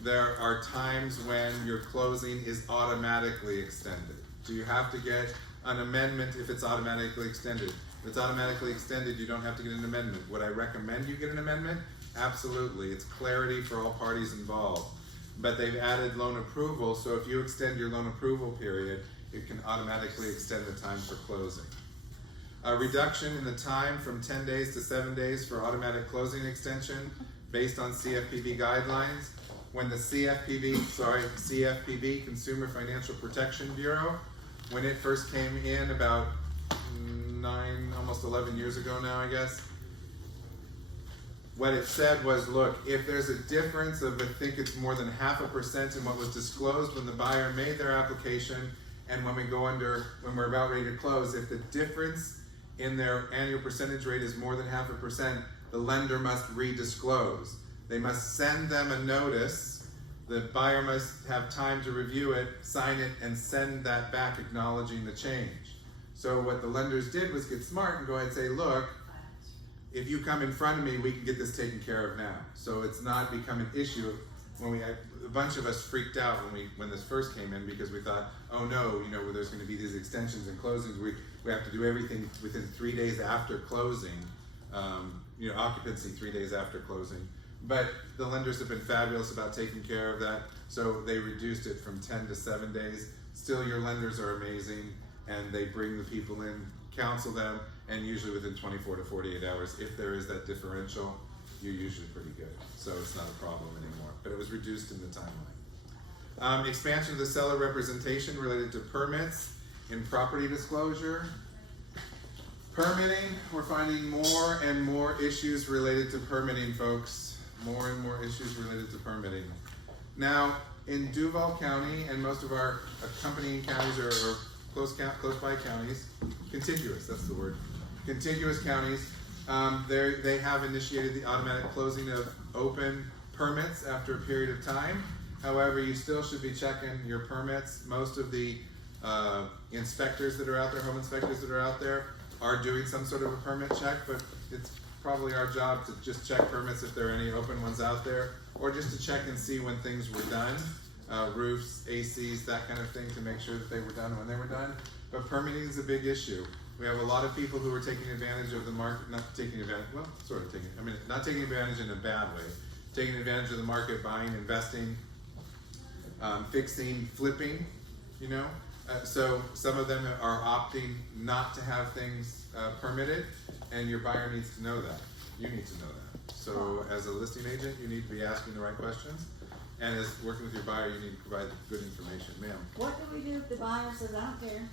there are times when your closing is automatically extended. Do you have to get an amendment if it's automatically extended? If it's automatically extended, you don't have to get an amendment. Would I recommend you get an amendment? Absolutely. It's clarity for all parties involved. But they've added loan approval, so if you extend your loan approval period, it can automatically extend the time for closing. A reduction in the time from 10 days to 7 days for automatic closing extension based on CFPB guidelines. When the CFPB, Consumer Financial Protection Bureau, when it first came in about 9, almost 11 years ago now, I guess, what it said was, look, if there's a difference of, I think it's more than 0.5% in what was disclosed when the buyer made their application and when we're about ready to close, if the difference in their annual percentage rate is more than 0.5%, the lender must redisclose. They must send them a notice. The buyer must have time to review it, sign it, and send that back acknowledging the change. So what the lenders did was get smart and go ahead and say, look, if you come in front of me, we can get this taken care of now. So it's not become an issue. A bunch of us freaked out when this first came in because we thought, oh no, there's going to be these extensions and closings. We have to do everything within 3 days after closing, occupancy 3 days after closing. But the lenders have been fabulous about taking care of that. So they reduced it from 10 to 7 days. Still, your lenders are amazing, and they bring the people in, counsel them, and usually within 24 to 48 hours, if there is that differential, you're usually pretty good. So it's not a problem anymore, but it was reduced in the timeline. Expansion of the seller representation related to permits in property disclosure. Permitting, we're finding more and more issues related to permitting, folks. More and more issues related to permitting. Now, in Duval County and most of our accompanying counties or close by counties, contiguous, that's the word, contiguous counties, they have initiated the automatic closing of open permits after a period of time. However, you still should be checking your permits. Most of the inspectors that are out there, home inspectors that are out there, are doing some sort of a permit check, but it's probably our job to just check permits if there are any open ones out there, or just to check and see when things were done, roofs, ACs, that kind of thing, to make sure that they were done when they were done. But permitting is a big issue. We have a lot of people who are taking advantage of the market, not taking advantage in a bad way, taking advantage of the market, buying, investing, fixing, flipping, so some of them are opting not to have things permitted, and your buyer needs to know that. You need to know that. So as a listing agent, you need to be asking the right questions, and as working with your buyer, you need to provide good information. Ma'am? What do we do if the buyer says, I don't care?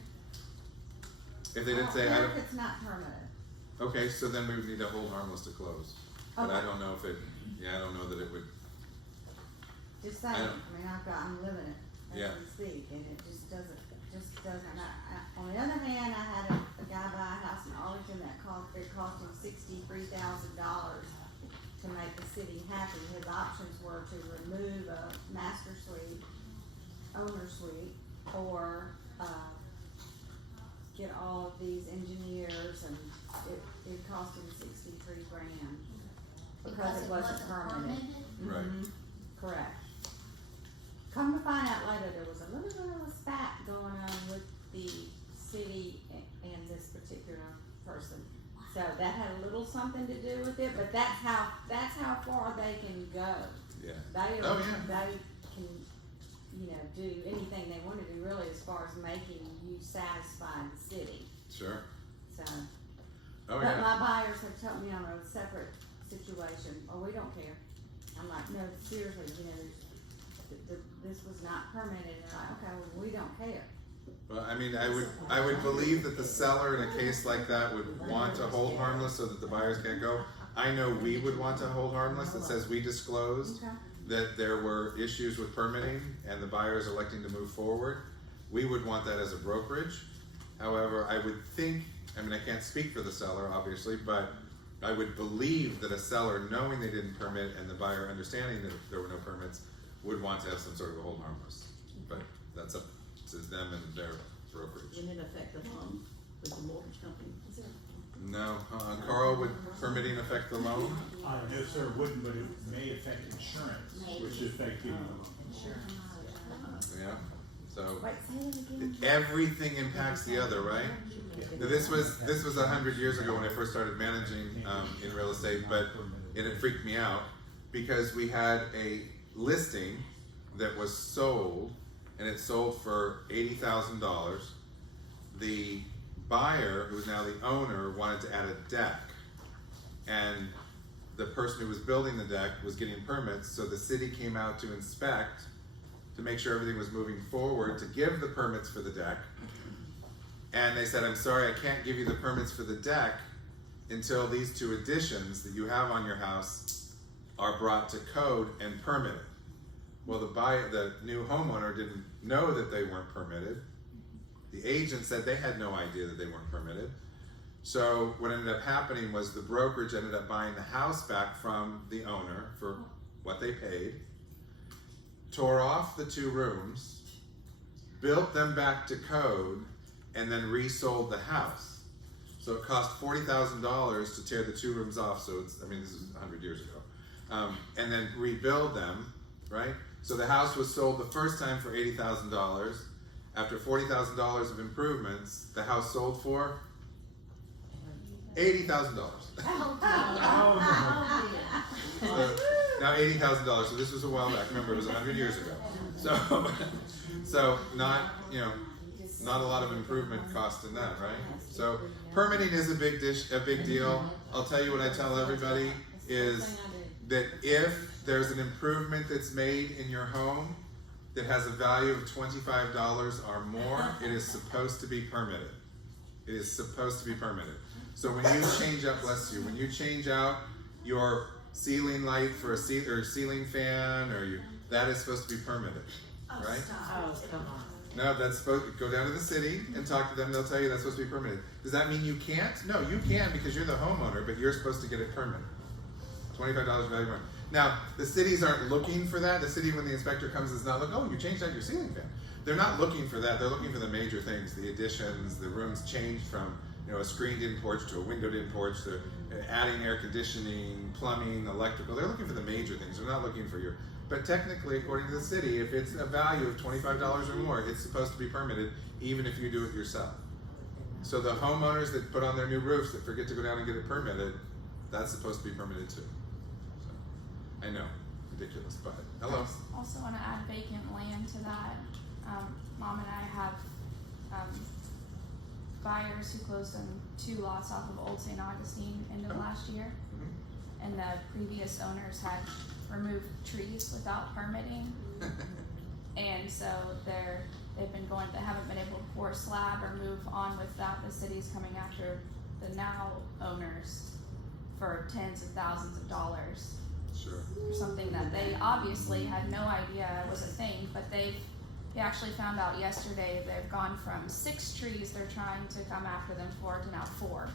If they didn't say, I don't care if it's not permitted. Okay, so then we would need to hold harmless to close. But I Okay. don't know if I don't know that it would. Just saying, I'm living it Yeah. as we speak, and it just doesn't, on the other hand, I had a guy buy a house in Arlington that cost him $63,000 to make the city happy. His options were to remove a master suite, owner suite, or, get all of these engineers, and it cost him $63,000 because it wasn't permitted. Right. Correct. come to find out later, there was a little bit of a spat going on with the city and this particular person. So that had a little something to do with it, but that's how far they can go. Yeah. They Oh, yeah. they can, do anything they want to do really as far as making you satisfy the city, Sure. so. Oh, But yeah. my buyers have told me on a separate situation, oh, we don't care. I'm like, no, seriously, this was not permitted, and they're like, okay, well, we don't care. Well, I mean, I would believe that the seller in a case like that would want to hold harmless so that the buyers can't go. I know we would want to hold harmless that says we disclosed Okay. that there were issues with permitting and the buyers electing to move forward. We would want that as a brokerage. However, I would think, I mean, I can't speak for the seller, obviously, but I would believe that a seller, knowing they didn't permit and the buyer understanding that there were no permits, would want to have some sort of a hold harmless. But that's up to them and their brokerage. Wouldn't it affect the loan with the mortgage company? Is there? No, Carl, would permitting affect the loan? No, sir, it wouldn't, but it may affect insurance, which affect getting the loan. Yeah, so Wait, say that again. everything impacts the other, right? Now, this was 100 years ago when I first started managing in real estate, but it freaked me out because we had a listing that was sold, and it sold for $80,000. The buyer, who is now the owner, wanted to add a deck, and the person who was building the deck was getting permits, so the city came out to inspect to make sure everything was moving forward to give the permits for the deck. And they said, I'm sorry, I can't give you the permits for the deck until these two additions that you have on your house are brought to code and permitted. Well, the new homeowner didn't know that they weren't permitted. The agent said they had no idea that they weren't permitted. So what ended up happening was the brokerage ended up buying the house back from the owner for what they paid, tore off the 2 rooms, built them back to code, and then resold the house. So it cost $40,000 to tear the 2 rooms off. So this is 100 years ago, and then rebuild them, right? So the house was sold the first time for $80,000. After $40,000 of improvements, the house sold for $80,000. Now $80,000. So this was a while back. Remember, it was 100 years ago. So not a lot of improvement cost in that, right? So permitting is a big deal. I'll tell you what I tell everybody is that if there's an improvement that's made in your home that has a value of $25 or more, it is supposed to be permitted. It is supposed to be permitted. So when you change out, bless you, when you change out your ceiling light for a ceiling fan, that is supposed to be permitted, right? Oh, come on. No, that's supposed to go down to the city and talk to them. They'll tell you that's supposed to be permitted. Does that mean you can't? No, you can because you're the homeowner, but you're supposed to get it permitted. $25 value more. Now, the cities aren't looking for that. The city, when the inspector comes, is not looking, oh, you changed out your ceiling fan. They're not looking for that. They're looking for the major things, the additions, the rooms changed from a screened-in porch to a windowed-in porch, to adding air conditioning, plumbing, electrical. They're looking for the major things. They're not looking for your... But technically, according to the city, if it's a value of $25 or more, it's supposed to be permitted, even if you do it yourself. So the homeowners that put on their new roofs that forget to go down and get it permitted, that's supposed to be permitted too. So, I know, ridiculous, but hello. Also want to add vacant land to that. Mom and I have buyers who closed on 2 lots off of Old St. Augustine end of last year, and the previous owners had removed trees without permitting, and so they haven't been able to pour a slab or move on with that. The city's coming after the now owners for tens of thousands of dollars. Sure. For something that they obviously had no idea was a thing, but they actually found out yesterday they've gone from 6 trees they're trying to come after them for to now 4.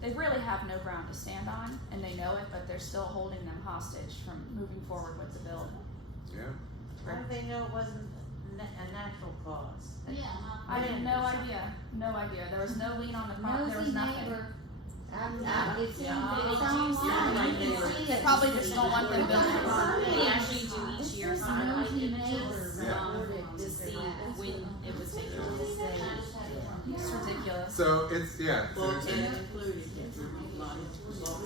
They really have no ground to stand on, and they know it, but they're still holding them hostage from moving forward with the bill. Yeah. How do they know it wasn't a natural cause? I had no idea. No idea. There was no lien on the property. There was nothing. It's in They probably just don't want them building. They actually do each year. Nosy neighbor. to see when it was taken off. It's ridiculous. So it's, yeah. Bulkhead included.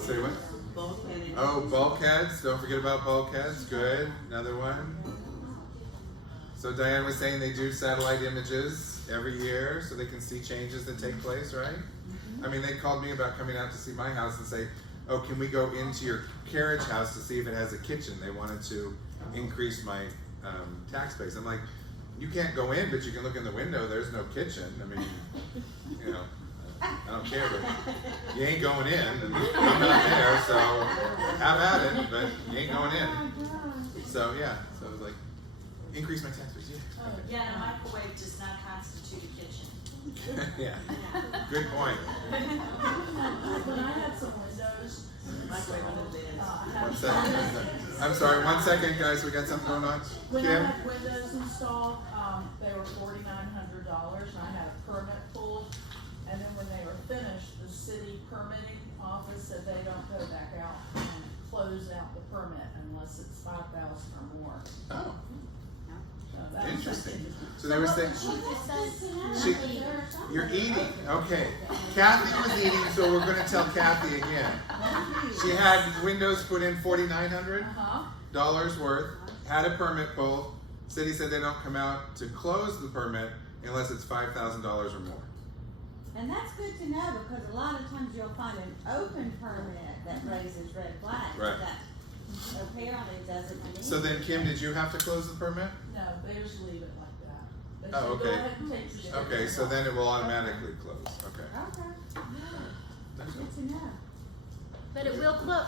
Say what? Bulkhead. Oh, bulkheads, don't forget about bulkheads, good, another one. So Diane was saying they do satellite images every year so they can see changes that take place, right? I mean, they called me about coming out to see my house and say, oh, can we go into your carriage house to see if it has a kitchen? They wanted to increase my tax base. I'm like, you can't go in, but you can look in the window, there's no kitchen. I mean, you know, I don't care, but you ain't going in, and I'm not there, so have at it, but you ain't going in. So yeah, so it was like, increase my tax base, yeah. Yeah, and a microwave does not constitute a kitchen. Yeah, good point. When I had some windows, One second. I'm sorry, 1 second, guys, we got something going on. when I Kim? had windows installed, they were $4,900 and I had a permit pulled. And then when they were finished, the city permitting office said they don't go back out and close out the permit unless it's 5,000 or more. Oh, So that was interesting. So they were saying, She- you're eating, okay. Kathy was eating, so we're gonna tell Kathy again. She had windows put in $4,900 worth, had a permit pulled. City said they don't come out to close the permit unless it's $5,000 or more. And that's good to know, because a lot of times you'll find an open permit that raises red flags. Right. That apparently doesn't mean. So then, Kim, did you have to close the permit? No, they just leave it like that. They Oh, said, go okay. ahead and take your Okay, sticker so off. then it will automatically close, okay. Okay, That's good to know. But it will close.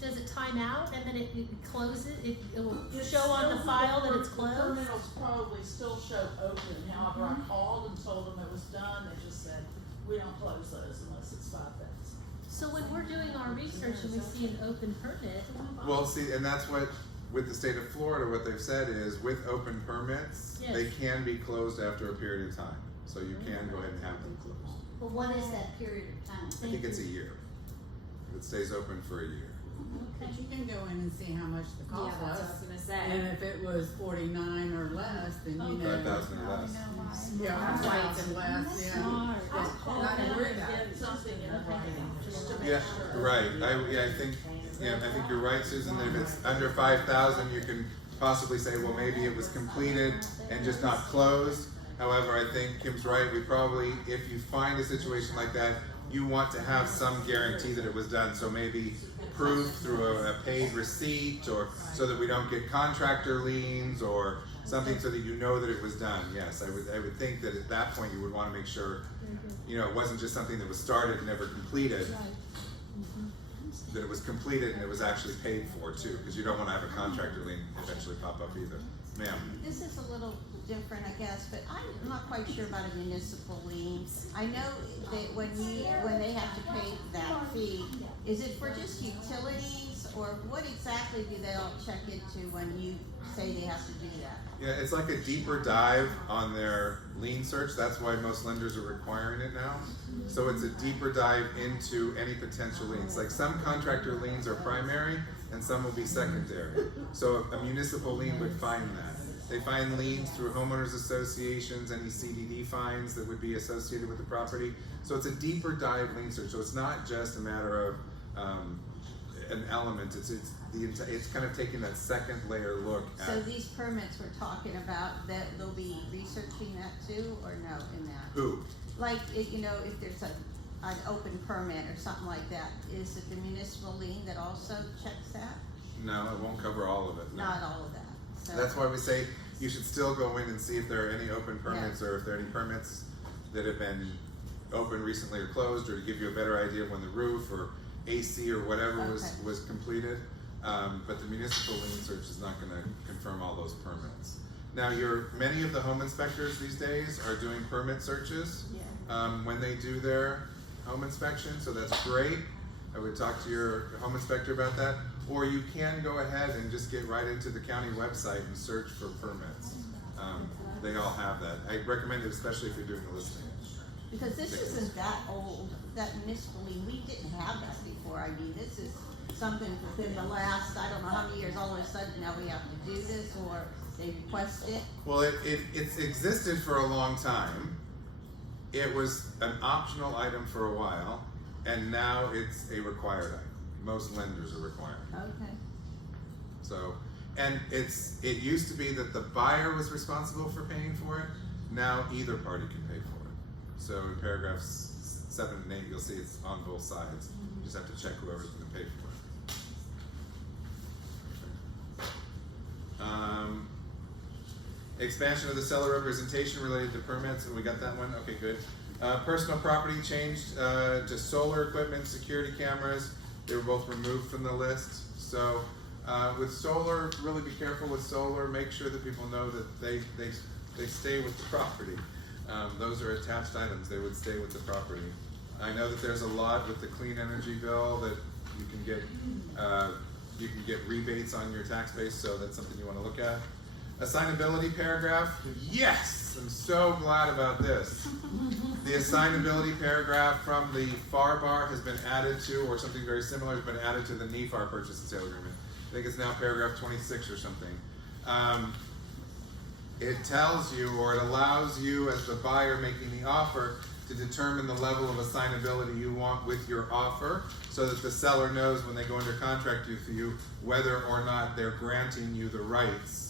Does it time out and then it closes? It will It's show on the still- file that it's the closed? permit will probably still show open, however, I called and told them it was done, they just said, we don't close those unless it's 5,000. So when we're doing our research and we see an open permit, Well, see, and that's what, with the state of Florida, what they've said is with open permits, Yes. they can be closed after a period of time. So you can go ahead and have them closed. Well, what is that period of time? I think it's a year. It stays open for a year. But you can go in and see how much the Yeah, cost that's what I was. was gonna say. And if it was 49 or less, then you know. 5,000 or less. Yeah, That's why it's 5,000 less, yeah. I'll call Not them worried and about get it. something in writing, just to make Yeah, sure. right. I think you're right, Susan. If it's under 5,000, you can possibly say, well, maybe it was completed and just not closed. However, I think Kim's right. We probably, if you find a situation like that, you want to have some guarantee that it was done. So maybe proof through a paid receipt, or so that we don't get contractor liens or something, so that you know that it was done. Yes, I would think that at that point you would want to make sure, you know, it wasn't just something that was started and never completed. That it was completed and it was actually paid for too, because you don't want to have a contractor lien eventually pop up either. Ma'am. This is a little different, I guess, but I'm not quite sure about a municipal lien. I know that when they have to pay that fee, is it for just utilities, or what exactly do they all check into when you say they have to do that? Yeah, it's like a deeper dive on their lien search. That's why most lenders are requiring it now. So it's a deeper dive into any potential liens. Like some contractor liens are primary and some will be secondary. So a municipal lien would find that. They find liens through homeowners associations, any CDD fines that would be associated with the property. So it's a deeper dive lien search. So it's not just a matter of an element. It's kind of taking that second layer look at. So these permits we're talking about, that they'll be researching that too, or no, in that? Who? Like, if there's an open permit or something like that, is it the municipal lien that also checks that? No, it won't cover all of it. No. Not all of that, so. That's why we say you should still go in and see if there are any open permits, or if there are any permits that have been open recently or closed, or to give you a better idea of when the roof or AC or whatever was completed. But the municipal lien search is not gonna confirm all those permits. Now, many of the home inspectors these days are doing permit searches when they do their home inspection, so that's great. I would talk to your home inspector about that. Or you can go ahead and just get right into the county website and search for permits. They all have that. I recommend it, especially if you're doing a listing. Because this isn't that old, that municipal lien, we didn't have that before. I mean, this is something within the last, I don't know how many years, all of a sudden now we have to do this, or they request it? Well, it's existed for a long time. It was an optional item for a while, and now it's a required item. Most lenders are required. Okay. So, and it used to be that the buyer was responsible for paying for it. Now either party can pay for it. So in paragraphs 7 and 8, you'll see it's on both sides. You just have to check whoever's going to pay for it. Expansion of the seller representation related to permits, and we got that one. Okay, good. Personal property changed to solar equipment, security cameras. They were both removed from the list. So with solar, really be careful with solar. Make sure that people know that they stay with the property. Those are attached items. They would stay with the property. I know that there's a lot with the clean energy bill that you can get rebates on your tax base, so that's something you want to look at. Assignability paragraph. Yes, I'm so glad about this. The assignability paragraph from the FAR bar has been added to, or something very similar has been added to the NEFAR purchase and sale agreement. I think it's now paragraph 26 or something. It tells you, or it allows you as the buyer making the offer to determine the level of assignability you want with your offer, so that the seller knows when they go under contract with you whether or not they're granting you the rights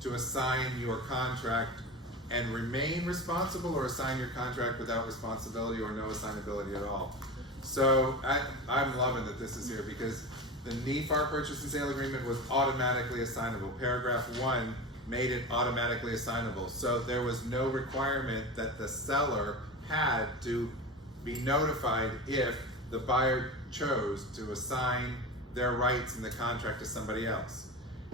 to assign your contract and remain responsible, or assign your contract without responsibility or no assignability at all. So I'm loving that this is here, because the NEFAR purchase and sale agreement was automatically assignable. Paragraph 1 made it automatically assignable. So there was no requirement that the seller had to be notified if the buyer chose to assign their rights in the contract to somebody else.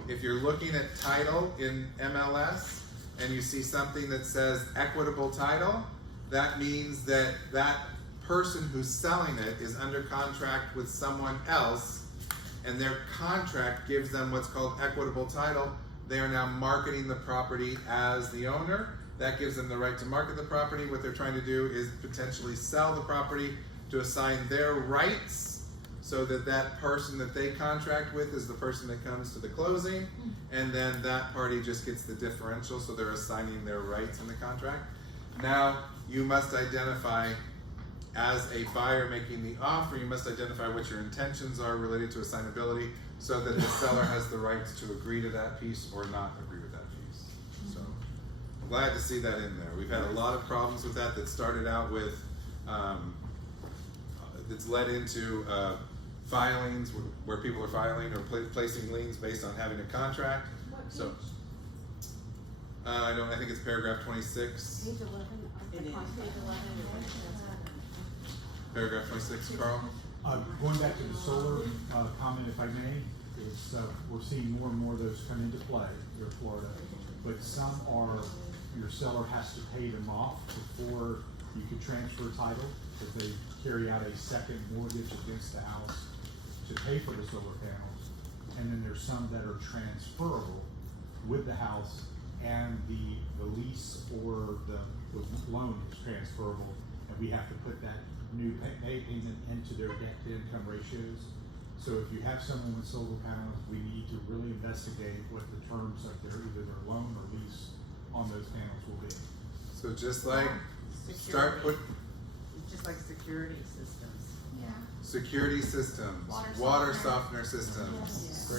If you're looking at title in MLS and you see something that says equitable title, that means that that person who's selling it is under contract with someone else, and their contract gives them what's called equitable title. They are now marketing the property as the owner. That gives them the right to market the property. What they're trying to do is potentially sell the property to assign their rights, so that that person that they contract with is the person that comes to the closing, and then that party just gets the differential, so they're assigning their rights in the contract. Now, you must identify, as a buyer making the offer, you must identify what your intentions are related to assignability, so that the seller has the rights to agree to that piece or not agree with that piece. So, I'm glad to see that in there. We've had a lot of problems with that started out with, that's led into filings where people are filing or placing liens based on having a contract. So, I think it's paragraph 26. Page 11. It is. Paragraph 26, Carl. Going back to the solar comment, if I may, it's, we're seeing more and more of those come into play here in Florida, but some are, your seller has to pay them off before you can transfer title, if they carry out a second mortgage against the house to pay for the solar panels. And then there's some that are transferable with the house, and the lease or the loan is transferable, and we have to put that new payment into their debt to income ratios. So if you have someone with solar panels, we need to really investigate what the terms of either their loan or lease on those panels will be. So just like Just like security systems. Yeah. security systems, water softener systems,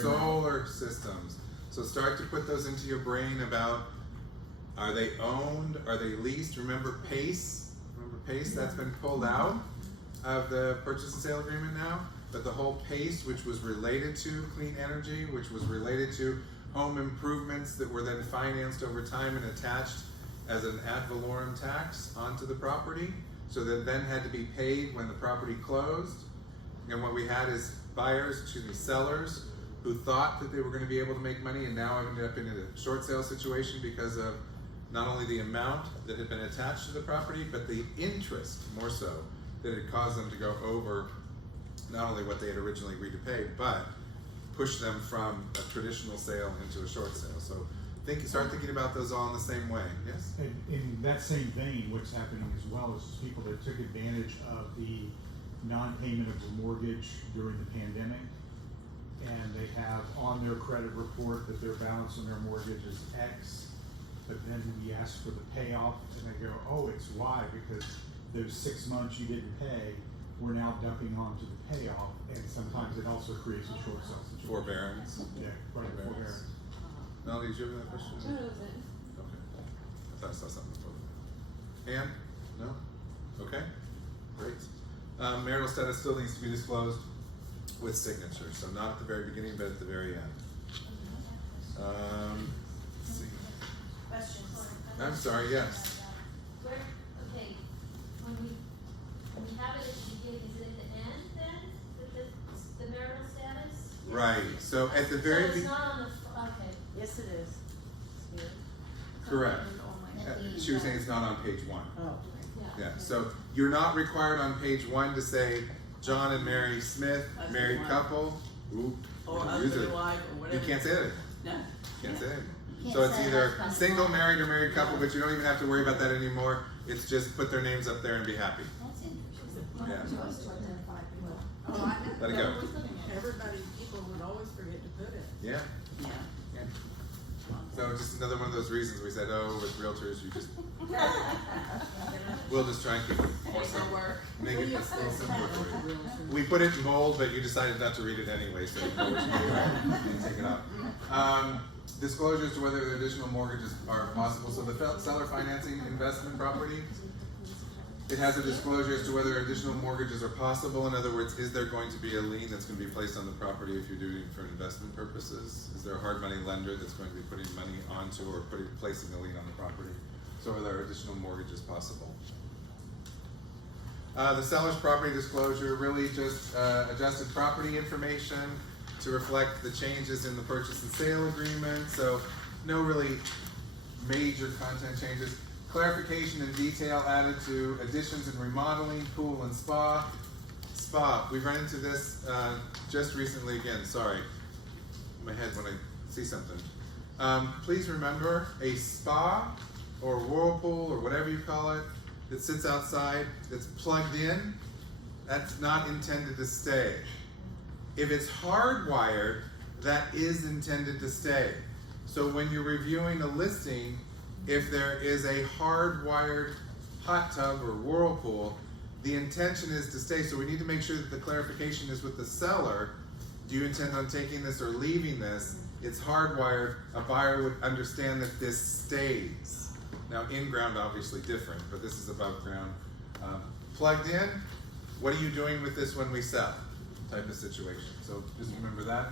solar systems. So start to put those into your brain about, are they owned, are they leased? Remember PACE? That's been pulled out of the purchase and sale agreement now. But the whole PACE, which was related to clean energy, which was related to home improvements that were then financed over time and attached as an ad valorem tax onto the property, so that then had to be paid when the property closed. And what we had is sellers who thought that they were going to be able to make money, and now ended up in a short sale situation because of not only the amount that had been attached to the property, but the interest, more so, that had caused them to go over not only what they had originally agreed to pay, but push them from a traditional sale into a short sale. So start thinking about those all in the same way. Yes? And in that same vein, what's happening as well is people that took advantage of the non-payment of the mortgage during the pandemic, and they have on their credit report that their balance on their mortgage is X, but then we ask for the payoff, and they go, oh, it's Y, because those 6 months you didn't pay, we're now dumping onto the payoff, and sometimes it also creates a short sale situation. Forbearance. Yeah, right, forbearance. Melody, did you have that question? No, that was it. Okay. I thought I saw something before that. Ann? No? Okay, great. Marital status still needs to be disclosed with signature, so not at the very beginning, but at the very end. Let's see. Questions? I'm sorry, yes. Where, okay, when we have it at the beginning, is it at the end then, the marital status? Right, so at the So very it's beginning. not on the, okay. Yes, it is. It's here. Correct. Only. She was saying it's not on page 1. Oh. Yeah, so you're not required on page 1 to say John and Mary Smith, Husband, married wife. couple. Ooh, Or use husband it. and wife, or You whatever. can't say that. No. Can't say that. Can't So it's say either husband and single, wife. married, or married couple, but you don't even have to worry about that anymore. It's just put their names up there and be happy. That's interesting. Yeah. Just to identify people. Oh, I know. Let it go. Everybody, people would always forget to put it. Yeah. Yeah. Yeah. So just another one of those reasons we said, oh, with realtors, you just, we'll just try and keep it more simple. Paperwork. Make it a little simpler for you. We put it in bold, but you decided not to read it anyway, so you know what to do. You take it out. Disclosures to whether additional mortgages are possible. So the seller financing investment property, it has a disclosure as to whether additional mortgages are possible. In other words, is there going to be a lien that's going to be placed on the property if you're doing it for investment purposes? Is there a hard money lender that's going to be putting money onto or placing a lien on the property? So are there additional mortgages possible? The seller's property disclosure, really just adjusted property information to reflect the changes in the purchase and sale agreement. So no really major content changes. Clarification and detail added to additions and remodeling, pool and spa. Spa, we've run into this just recently again, sorry. My head when I see something. Please remember, a spa or whirlpool or whatever you call it that sits outside, that's plugged in, that's not intended to stay. If it's hardwired, that is intended to stay. So when you're reviewing a listing, if there is a hardwired hot tub or whirlpool, the intention is to stay. So we need to make sure that the clarification is with the seller. Do you intend on taking this or leaving this? It's hardwired. A buyer would understand that this stays. Now in ground obviously different, but this is above ground. Plugged in, what are you doing with this when we sell? Type of situation. So just remember that.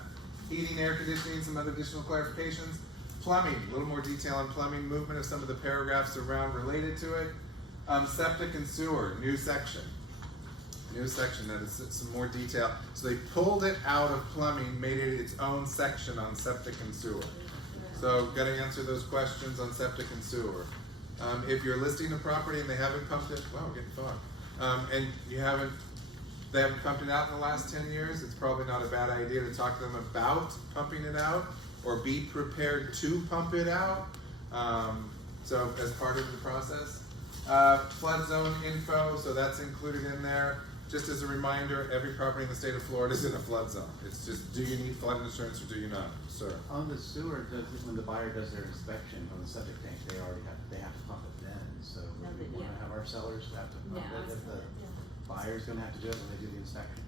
Heating, air conditioning, some other additional clarifications. Plumbing, a little more detail on plumbing, movement of some of the paragraphs around related to it. Septic and sewer, new section. New section, that is some more detail. So they pulled it out of plumbing, made it its own section on septic and sewer. So gotta answer those questions on septic and sewer. If you're listing a property and they haven't pumped it, wow, we're getting fog. And they haven't pumped it out in the last 10 years, it's probably not a bad idea to talk to them about pumping it out or be prepared to pump it out. So as part of the process. Flood zone info, so that's included in there. Just as a reminder, every property in the state of Florida is in a flood zone. It's just, do you need flood insurance or do you not, sir? On the sewer, when the buyer does their inspection on the septic tank, they have to pump it then, so No, we but wanna yeah. have our sellers have to pump Yeah. it if the buyer's gonna have to do it when they do the inspection.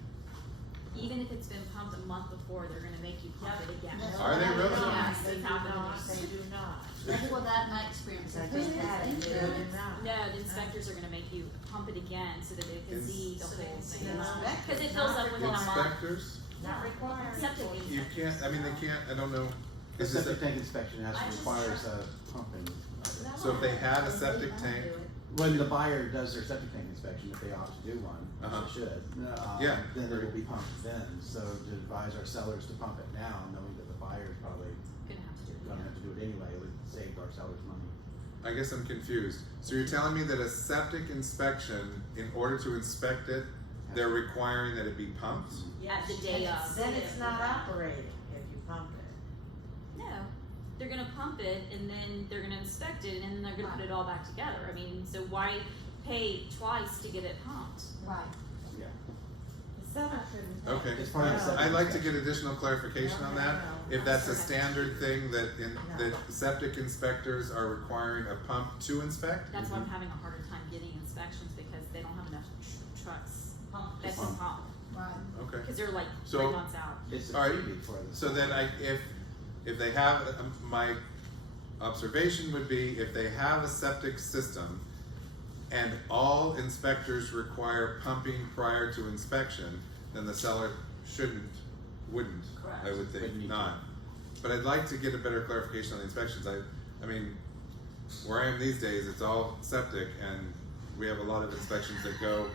Even if it's been pumped a month before, they're gonna make you pump it again. Are they really? Yes, They it's do happened. not, they do not. That's what that my experience I has just been. had it, they do not. No, the inspectors are gonna make you pump it again so that they can see the whole thing. Inspectors, Cause it fills up within a month. Inspectors? Not required. Septic You can't, I mean, they can't, I don't know. The Is this septic a, tank inspection requires a pumping. so if they had a septic tank, When the buyer does their septic tank inspection, if they opt to do one, which Uh-huh. they should, Yeah. then it will be pumped then. So to advise our sellers to pump it now, knowing that the buyer's probably Gonna have to do it gonna again. have to do it anyway, it would save our sellers money. I guess I'm confused. So you're telling me that a septic inspection, in order to inspect it, they're requiring that it be pumped? At the day of. Then it's not operating if you pump it. No, they're gonna pump it and then they're gonna inspect it and then they're gonna put it all back together. I mean, so why pay twice to get it pumped? Right. Yeah. Seller shouldn't. Okay, It's part of the septic I'd like to inspection. get additional clarification on that. If that's a standard thing that that septic inspectors are requiring a pump to inspect? That's why I'm having a harder time getting inspections, because they don't have enough trucks that can Pump. pump, Right. Okay. cause they're like So- 3 months out. It's a All right, freebie for the. So then if they have, my observation would be if they have a septic system and all inspectors require pumping prior to inspection, then the seller wouldn't, I would think, Wouldn't need to. not. But I'd like to get a better clarification on the inspections. I mean, where I am these days, it's all septic, and we have a lot of inspections that go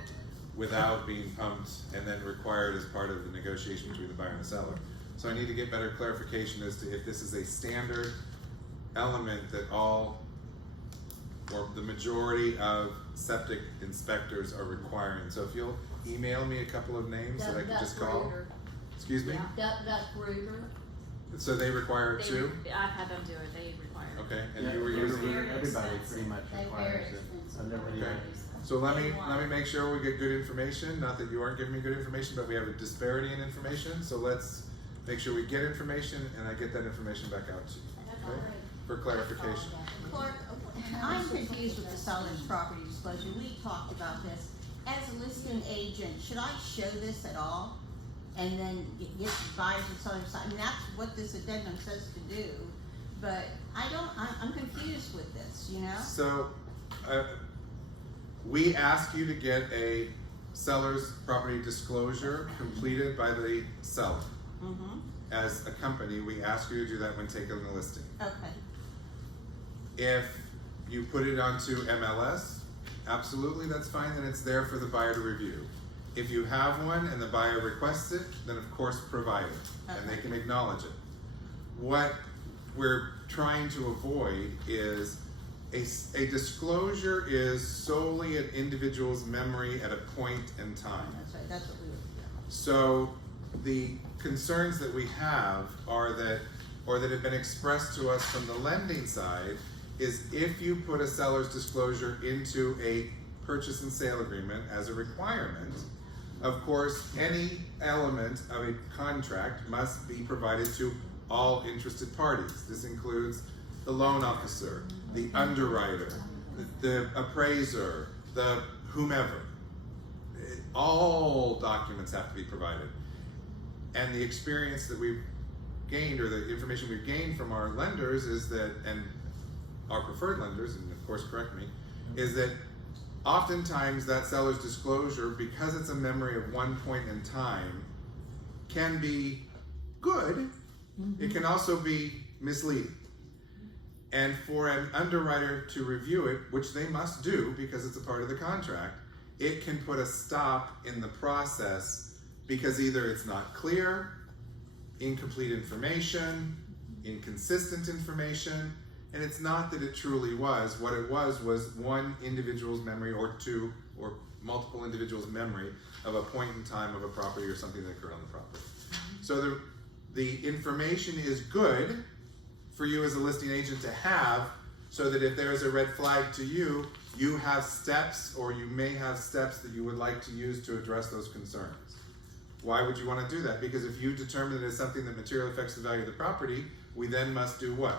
without being pumped and then required as part of the negotiation between the buyer and the seller. So I need to get better clarification as to if this is a standard element that all, or the majority of septic inspectors are requiring. So if you'll email me a couple of names that I can just call. Excuse me? Duck Rooter. So they require it too? I've had them do it, they require it. Okay, and Yeah, you were using, everybody pretty much They requires very it. expensive. I've never Okay. used so let me make sure we get good information, not that you aren't giving me good information, but we have a disparity in information, so let's make sure we get information and I get that information back out to you, okay? For clarification. Clark, I'm confused with the seller's property disclosure. We talked about this. As a listing agent, should I show this at all? And then get buyers and sellers, I mean, that's what this addendum says to do. But I'm confused with this, you know? So, we ask you to get a seller's property disclosure completed by the seller. Mm-hmm, As a company, we ask you to do that when taking the listing. okay. If you put it onto MLS, absolutely, that's fine, then it's there for the buyer to review. If you have one and the buyer requests it, then of course provide it, and they can acknowledge it. What we're trying to avoid is a disclosure is solely an individual's memory at a point in time. That's right, that's what we were doing. So the concerns that we have are that, or that have been expressed to us from the lending side, is if you put a seller's disclosure into a purchase and sale agreement as a requirement, of course, any element of a contract must be provided to all interested parties. This includes the loan officer, the underwriter, the appraiser, the whomever. All documents have to be provided. And the experience that we've gained, or the information we've gained from our lenders is that, and our preferred lenders, and of course correct me, is that oftentimes that seller's disclosure, because it's a memory of one point in time, can be good. It can also be misleading. And for an underwriter to review it, which they must do because it's a part of the contract, it can put a stop in the process because either it's not clear, incomplete information, inconsistent information, and it's not that it truly was. What it was one individual's memory, or two or multiple individuals' memory of a point in time of a property or something that occurred on the property. So the information is good for you as a listing agent to have, so that if there is a red flag to you, you have steps, or you may have steps that you would like to use to address those concerns. Why would you want to do that? Because if you determine that it's something that materially affects the value of the property, we then must do what?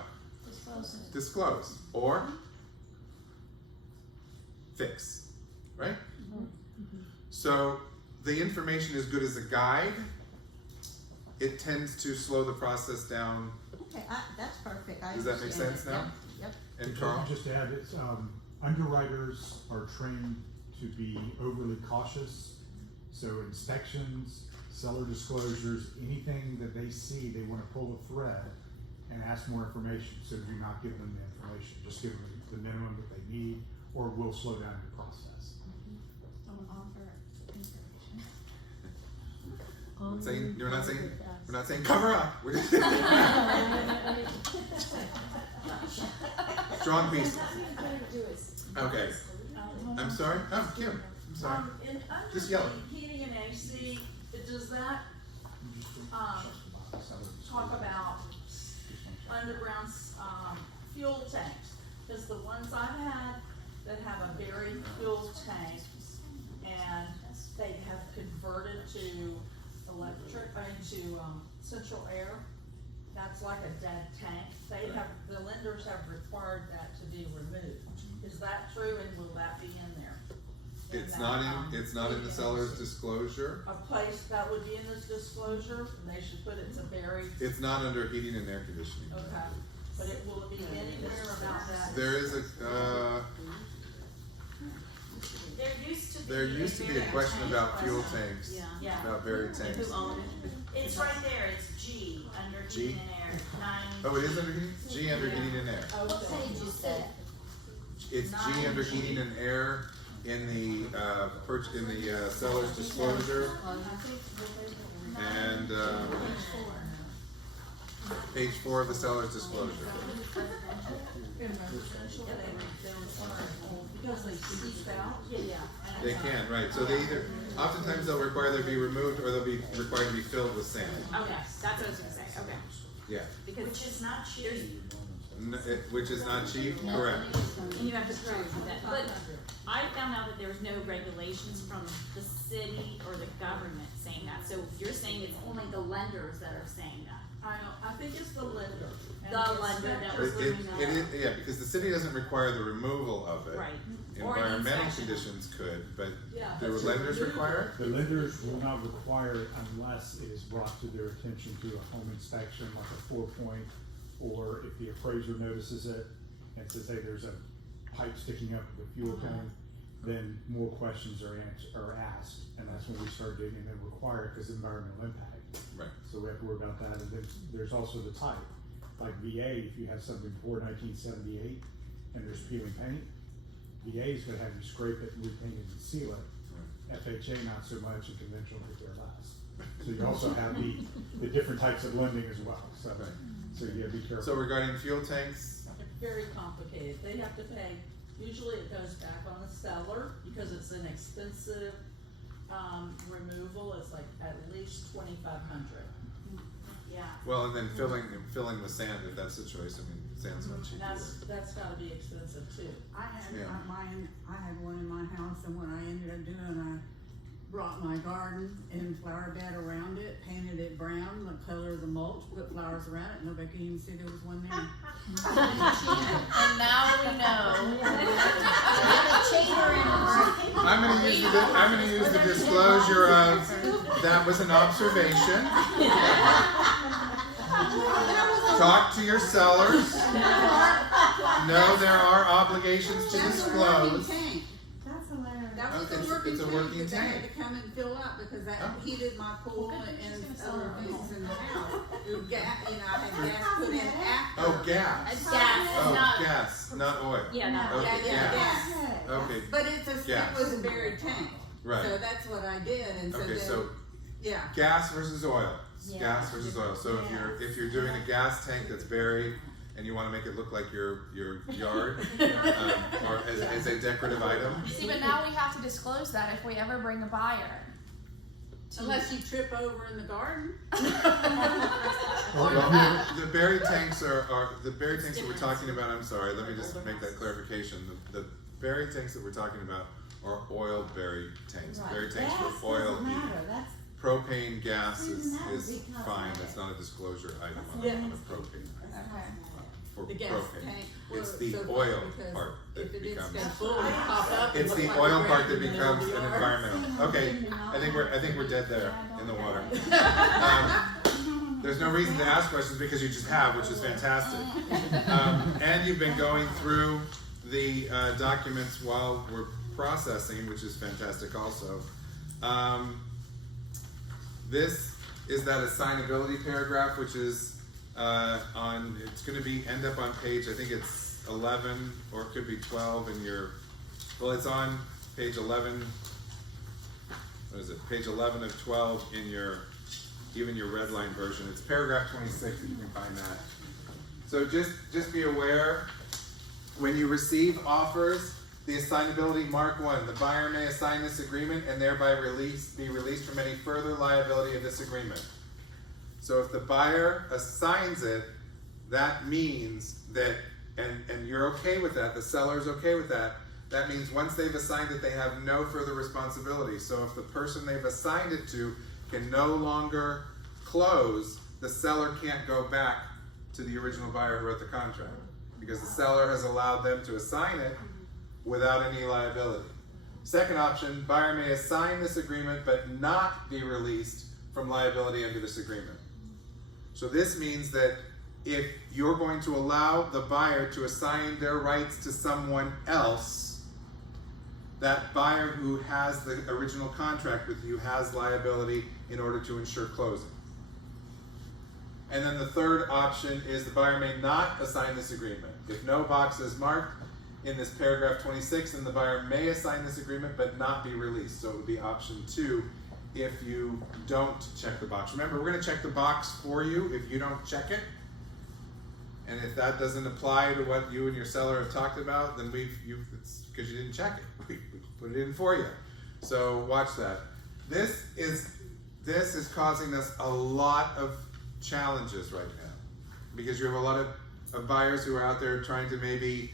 Disclose. Or fix, right? So the information is good as a guide. It tends to slow the process down. Okay, that's perfect. I Does that make understand sense it. now? Yep. And If I Carl? could just add, it's, underwriters are trained to be overly cautious. So inspections, seller disclosures, anything that they see, they wanna pull a thread and ask more information. So do not give them the information, just give them the minimum that they need, or we'll slow down your process. Don't offer information. We're not saying cover up. We're just strong pieces. Okay. I'm sorry? Oh, Kim, I'm sorry. In Just yell. heating and AC, does that, talk about underground, fuel tanks? Cause the ones I've had that have a buried fuel tank, and they have converted to electric, central air. That's like a dead tank. The lenders have required that to be removed. Is that true, and will that be in there? It's not in the seller's disclosure. A place that would be in this disclosure, and they should put it's a buried, It's not under heating and air conditioning. okay, but will it be anywhere about that? There is there used to be a question about fuel tanks, Yeah. about buried tanks. It's right there, it's G, under G? heating and air, 9. Oh, it is under heating? G under heating and air. Okay. page is that? It's G under heating and air in the, seller's disclosure. And, page 4 of the seller's disclosure. In residential, they require, because they seep out. They can, right, so they either, oftentimes they'll require they be removed or they'll be required to be filled with sand. Okay, that's what I was gonna say, okay. Yeah, Because Which is not cheap. which is not cheap, correct. and you have to prove that, but I found out that there was no regulations from the city or the government saying that, so you're saying it's only the lenders that are saying that? I think it's the lender. And The lender that inspector- was doing It is, yeah, because the city doesn't require the removal of it. Right. Or an Environmental inspection. conditions could, but Yeah, do but to lenders remove require it? The lenders will not require it unless it is brought to their attention through a home inspection, like a 4-point, or if the appraiser notices it and says, hey, there's a pipe sticking up of the fuel tank, then more questions are asked, and that's when we start digging and then require it because of environmental impact. Right. So we have to worry about that, and then there's also the type, like VA, if you have something before 1978 and there's peeling paint, VA is gonna have you scrape it, repaint it, and seal it. FHA not so much, and conventional get there last. So you also have the different types of lending as well, so you gotta be careful. So regarding fuel tanks, It's very complicated. They have to pay, usually it goes back on the seller because it's an expensive, removal. It's like at least $2,500. Yeah. well, and then filling with sand, if that's the choice, I mean, sand's not cheap And that's gotta be expensive too. I had Yeah. I had one in my house, and what I ended up doing, I brought my garden and flower bed around it, painted it brown, the color of the mulch, put flowers around it, nobody could even see there was one there. And now we know. I'm gonna use the disclosure of, that was an observation. Talk to your sellers. Know there are obligations to disclose. That's hilarious. That was It's- a working it's a tank, working but they had tank. to come and fill up because that Oh. heated my pool and other things in the house. It was gas, I had gas put in after. Oh, gas. It's gas, Oh, not, gas, not oil. yeah, not. Okay, Yeah, gas. gas. Okay, But it Gas. was a buried tank. right. So that's what I did, and so Okay, then, so yeah. gas versus oil. Yeah. Gas versus oil. So if you're doing a gas tank that's buried and you want to make it look like your yard, or as a decorative item. See, but now we have to disclose that if we ever bring a buyer. Unless you trip over in the garden. Well, the buried tanks are the buried tanks that we're talking about. I'm sorry, let me just make that clarification. The buried tanks that we're talking about are oil buried tanks. Buried tanks for oil heating. That's Propane gas is Doesn't matter because fine. of That's not a disclosure item on Yeah. a propane. Okay. For The gas propane. tank. It's Well, the so oil because part that if it didn't becomes. stay full, it'd pop up and It's look the like oil a part that grave in the middle of becomes the an yard. environmental. Okay, I think we're dead there in the water. There's no reason to ask questions because you just have, which is fantastic. And you've been going through the documents while we're processing, which is fantastic also. This is that assignability paragraph, which is it's going to end up on page, I think it's 11 or it could be 12 in your, well, it's on page 11. What is it? Page 11 of 12 in your, even your red line version. It's paragraph 26 if you can find that. So just be aware, when you receive offers, the assignability mark 1, the buyer may assign this agreement and thereby be released from any further liability of this agreement. So if the buyer assigns it, that means that, and you're okay with that, the seller's okay with that, that means once they've assigned it, they have no further responsibility. So if the person they've assigned it to can no longer close, the seller can't go back to the original buyer who wrote the contract, because the seller has allowed them to assign it without any liability. Second option, buyer may assign this agreement but not be released from liability under this agreement. So this means that if you're going to allow the buyer to assign their rights to someone else, that buyer who has the original contract with you has liability in order to ensure closing. And then the third option is the buyer may not assign this agreement. If no box is marked in this paragraph 26, then the buyer may assign this agreement but not be released. So it would be option 2 if you don't check the box. Remember, we're going to check the box for you if you don't check it. And if that doesn't apply to what you and your seller have talked about, then it's because you didn't check it. We put it in for you. So watch that. This is causing us a lot of challenges right now, because you have a lot of buyers who are out there trying to maybe,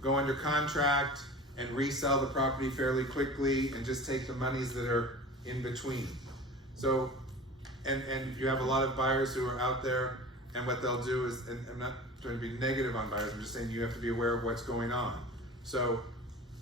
go under contract and resell the property fairly quickly and just take the monies that are in between. So, and you have a lot of buyers who are out there, and what they'll do is, and I'm not trying to be negative on buyers, I'm just saying you have to be aware of what's going on. So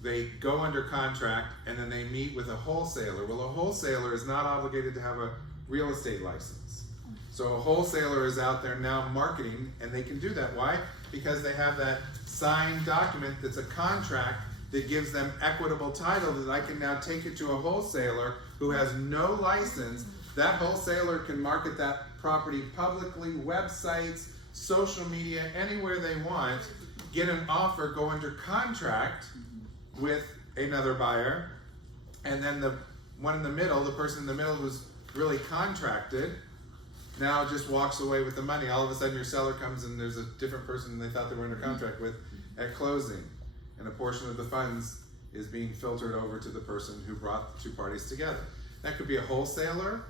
they go under contract and then they meet with a wholesaler. Well, a wholesaler is not obligated to have a real estate license. So a wholesaler is out there now marketing, and they can do that. Why? Because they have that signed document that's a contract that gives them equitable title, that I can now take it to a wholesaler who has no license. That wholesaler can market that property publicly, websites, social media, anywhere they want, get an offer, go under contract with another buyer, and then the one in the middle, the person in the middle who's really contracted, now just walks away with the money. All of a sudden your seller comes and there's a different person they thought they were under contract with at closing, and a portion of the funds is being filtered over to the person who brought the two parties together. That could be a wholesaler.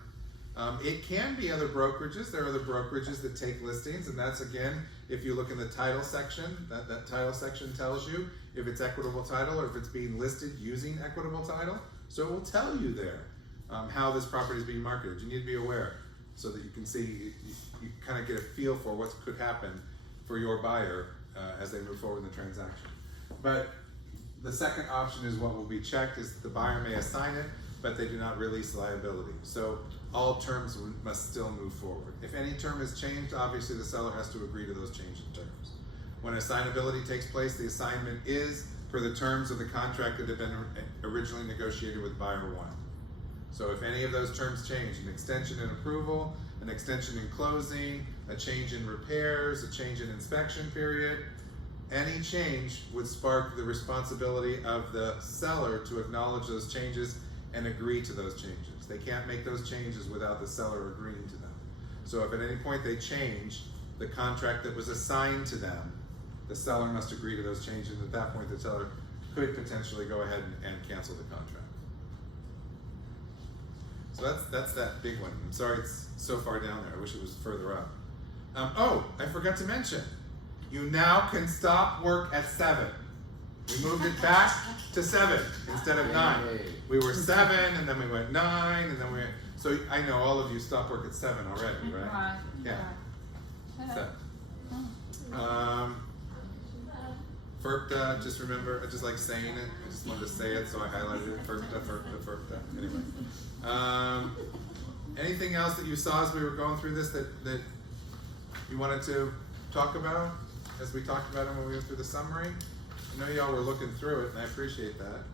It can be other brokerages. There are other brokerages that take listings, and that's, again, if you look in the title section, that title section tells you if it's equitable title or if it's being listed using equitable title. So it will tell you there how this property is being marketed. You need to be aware so that you can see, you kind of get a feel for what could happen for your buyer as they move forward in the transaction. But the second option is what will be checked is that the buyer may assign it, but they do not release liability. So all terms must still move forward. If any term is changed, obviously the seller has to agree to those change in terms. When assignability takes place, the assignment is per the terms of the contract that had been originally negotiated with buyer 1. So if any of those terms change, an extension in approval, an extension in closing, a change in repairs, a change in inspection period, any change would spark the responsibility of the seller to acknowledge those changes and agree to those changes. They can't make those changes without the seller agreeing to them. So if at any point they change the contract that was assigned to them, the seller must agree to those changes. At that point, the seller could potentially go ahead and cancel the contract. So that's that big one. I'm sorry it's so far down there. I wish it was further up. I forgot to mention, you now can stop work at 7. We moved it back to 7 instead of 9. We were 7, and then we went 9, and then so I know all of you stop work at 7 already, right? Right. Yeah. 7. FERPTA, just remember, I just like saying it. I just wanted to say it, so I highlighted it. FERPTA. Anyway. Anything else that you saw as we were going through this that you wanted to talk about as we talked about it when we went through the summary? I know y'all were looking through it, and I appreciate that.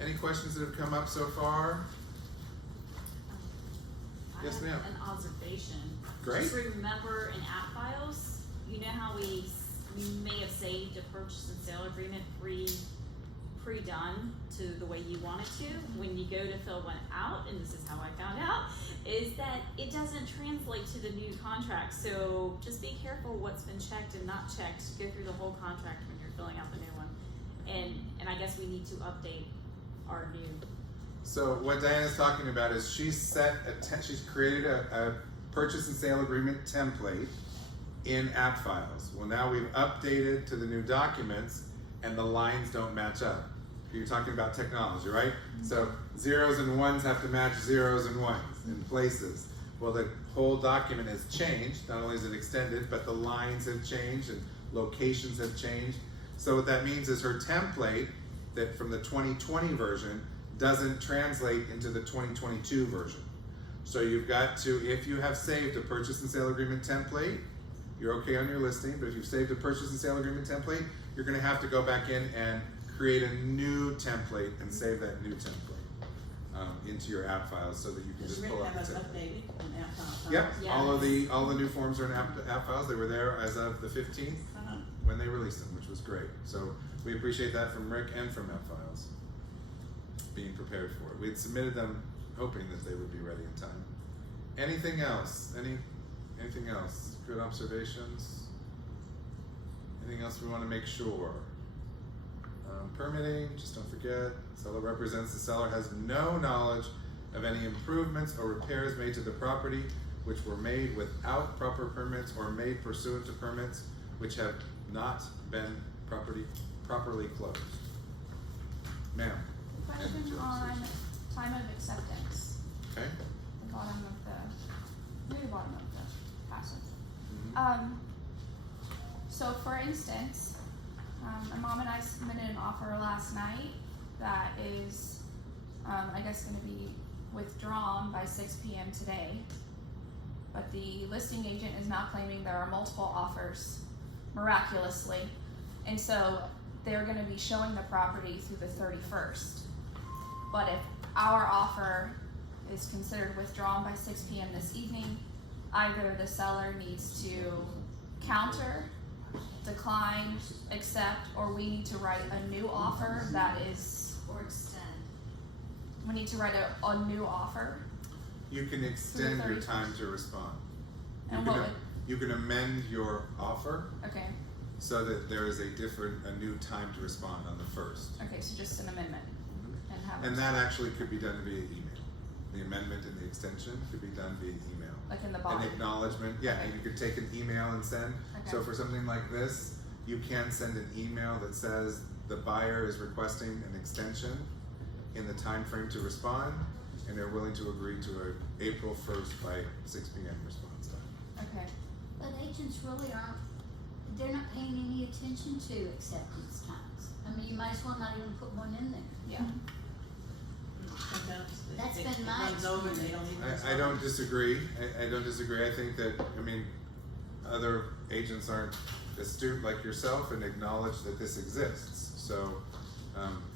Any questions that have come up so far? Yes, ma'am. An observation. Great. Just remember in app files, you know how we may have saved a purchase and sale agreement pre-done to the way you want it to. When you go to fill one out, and this is how I found out, is that it doesn't translate to the new contract. So just be careful what's been checked and not checked. Go through the whole contract when you're filling out the new one. And I guess we need to update our new. So what Diana's talking about is she's created a purchase and sale agreement template in app files. Well, now we've updated to the new documents, and the lines don't match up. You're talking about technology, right? So zeros and ones have to match zeros and ones in places. Well, the whole document has changed. Not only is it extended, but the lines have changed and locations have changed. So what that means is her template that from the 2020 version doesn't translate into the 2022 version. So you've got to, if you have saved a purchase and sale agreement template, you're okay on your listing, but if you've saved a purchase and sale agreement template, you're gonna have to go back in and create a new template and save that new template into your app files so that you can just pull up the template. updated in app files? Yep, Yes. all the new forms are in app files. They were there as of the 15th when they released them, which was great. So we appreciate that from Rick and from app files being prepared for it. We had submitted them hoping that they would be ready in time. Anything else? Anything else? Good observations? Anything else we want to make sure? Permitting, just don't forget, seller represents the seller has no knowledge of any improvements or repairs made to the property which were made without proper permits or made pursuant to permits which have not been properly closed. Ma'am? Question on time of acceptance, Okay? the bottom of the, near the bottom of the passage. Mhm. So for instance, my mom and I submitted an offer last night that is, I guess gonna be withdrawn by 6 p.m. today. But the listing agent is now claiming there are multiple offers, miraculously. And so they're gonna be showing the property through the 31st. But if our offer is considered withdrawn by 6 p.m. this evening, either the seller needs to counter, decline, accept, or we need to write a new offer that is, Or extend. we need to write a new offer. You can extend your 31st. time to respond. And You what can, would, you can amend your offer okay, so that there is a new time to respond on the 1st. okay, so just an amendment and have And it, that actually could be done via email. The amendment and the extension could be done via email. like in the An body. acknowledgement, yeah, and you could take an email and send. So Okay. for something like this, you can send an email that says the buyer is requesting an extension in the time frame to respond, and they're willing to agree to a April 1st by 6 p.m. response time. Okay, But agents really aren't, they're not paying any attention to acceptance times. I mean, you might as well not even put one in there. yeah, Sometimes That's it been my runs over and they don't even. I don't disagree. I don't disagree. I think that, I mean, other agents aren't astute like yourself and acknowledge that this exists. So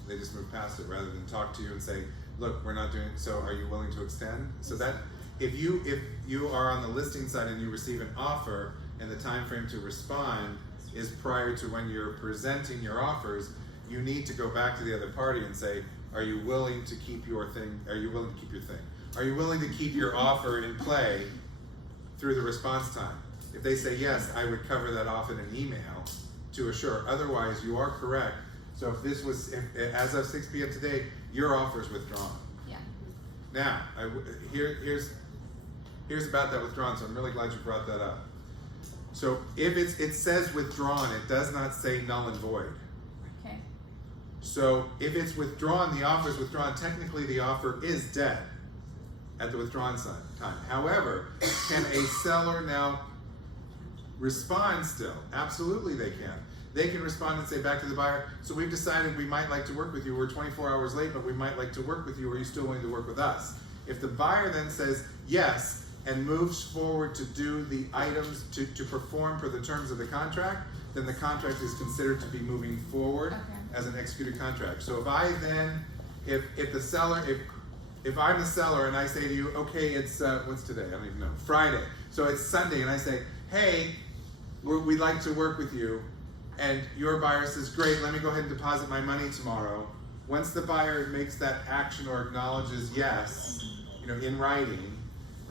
they just move past it rather than talk to you and say, look, we're not doing, so are you willing to extend? So that, if you are on the listing side and you receive an offer and the time frame to respond is prior to when you're presenting your offers, you need to go back to the other party and say, are you willing to keep your thing? Are you willing to keep your thing? Are you willing to keep your offer in play through the response time? If they say yes, I would cover that off in an email to assure. Otherwise, you are correct. So if this was, as of 6 p.m. today, your offer is withdrawn. yeah, Now, here's about that withdrawn, so I'm really glad you brought that up. So if it says withdrawn, it does not say null and void. okay, So if it's withdrawn, the offer is withdrawn, technically the offer is dead at the withdrawn time. However, can a seller now respond still? Absolutely they can. They can respond and say back to the buyer, so we've decided we might like to work with you. We're 24 hours late, but we might like to work with you. Are you still willing to work with us? If the buyer then says yes and moves forward to do the items to perform per the terms of the contract, then the contract is considered to be moving forward Okay. as an executed contract. So if I then, if the seller, if I'm the seller and I say to you, okay, it's, what's today? I don't even know, Friday. So it's Sunday and I say, hey, we'd like to work with you. And your buyer says, great, let me go ahead and deposit my money tomorrow. Once the buyer makes that action or acknowledges yes, in writing,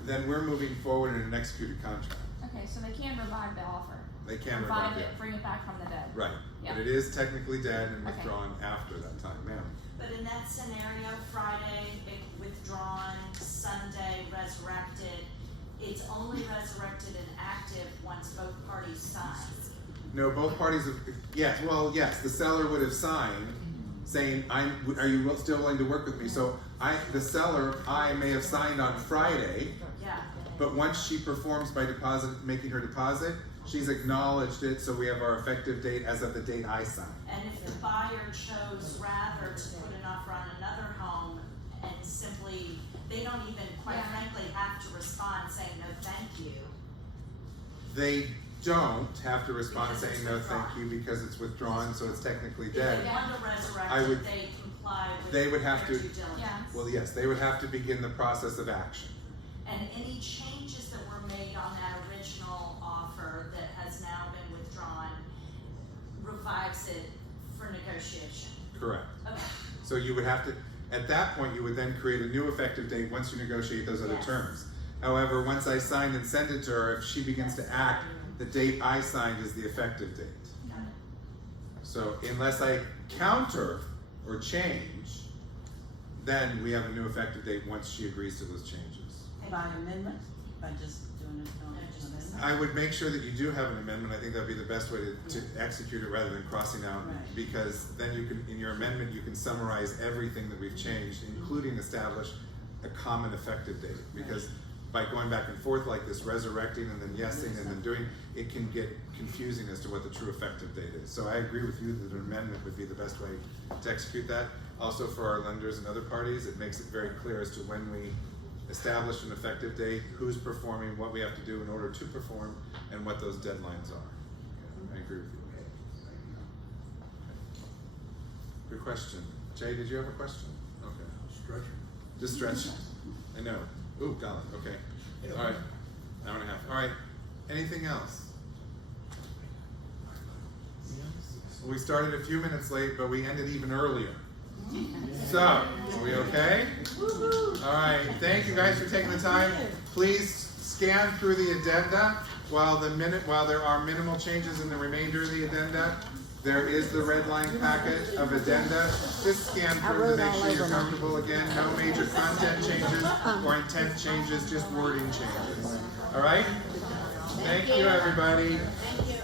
then we're moving forward in an executed contract. okay, so they can revive the offer. They can Revive revive it, it. bring it back from the dead. Right, Yeah. but it is technically dead and Okay. withdrawn after that time, ma'am. But in that scenario, Friday, withdrawn, Sunday, resurrected, it's only resurrected and active once both parties sign. No, both parties have, yes, well, yes, the seller would have signed saying, are you still willing to work with me? So the seller, I may have signed on Friday, Yeah, but once she performs by making her deposit, she's acknowledged it, so we have our effective date as of the date I signed. and if the buyer chose rather to put an offer on another home and simply, they don't even, quite Yeah. frankly, have to respond saying no, thank you. They don't have to respond Because it's saying no withdrawn. thank you because it's withdrawn, so it's technically If they dead. want to resurrect I it, would- they comply with they would have their to- due diligence. Yeah. Well, yes, they would have to begin the process of action. And any changes that were made on that original offer that has now been withdrawn revives it for negotiation. Correct. Okay, So you would have to, at that point, you would then create a new effective date once you negotiate those other Yes. terms. However, once I sign and send it to her, if she begins to act, the date I signed is the effective date. got it. So unless I counter or change, then we have a new effective date once she agrees to those changes. By amendment, by just doing it on just amendment? I would make sure that you do have an amendment. I think that'd be the best way to execute it rather than crossing out. Right. Because then you can, in your amendment, you can summarize everything that we've changed, including establish a common effective date. Because by going back and forth like this, resurrecting and then yesing and then doing, it can get confusing as to what the true effective date is. So I agree with you that an amendment would be the best way to execute that. Also for our lenders and other parties, it makes it very clear as to when we establish an effective date, who's performing, what we have to do in order to perform, and what those deadlines are. I agree with you. Good question. Jay, did you have a question? Okay. Stretcher. Just stretch. I know. Ooh, golly, okay. All right, hour and a half. All right, anything else? We started a few minutes late, but we ended even earlier. So, are we okay? All right, thank you guys for taking the time. Please scan through the addenda while there are minimal changes in the remainder of the addenda. There is the red line packet of addenda. Just scan through to make sure you're comfortable. Again, no major content changes or intent changes, just wording changes. All right? Thank you, everybody. Thank you.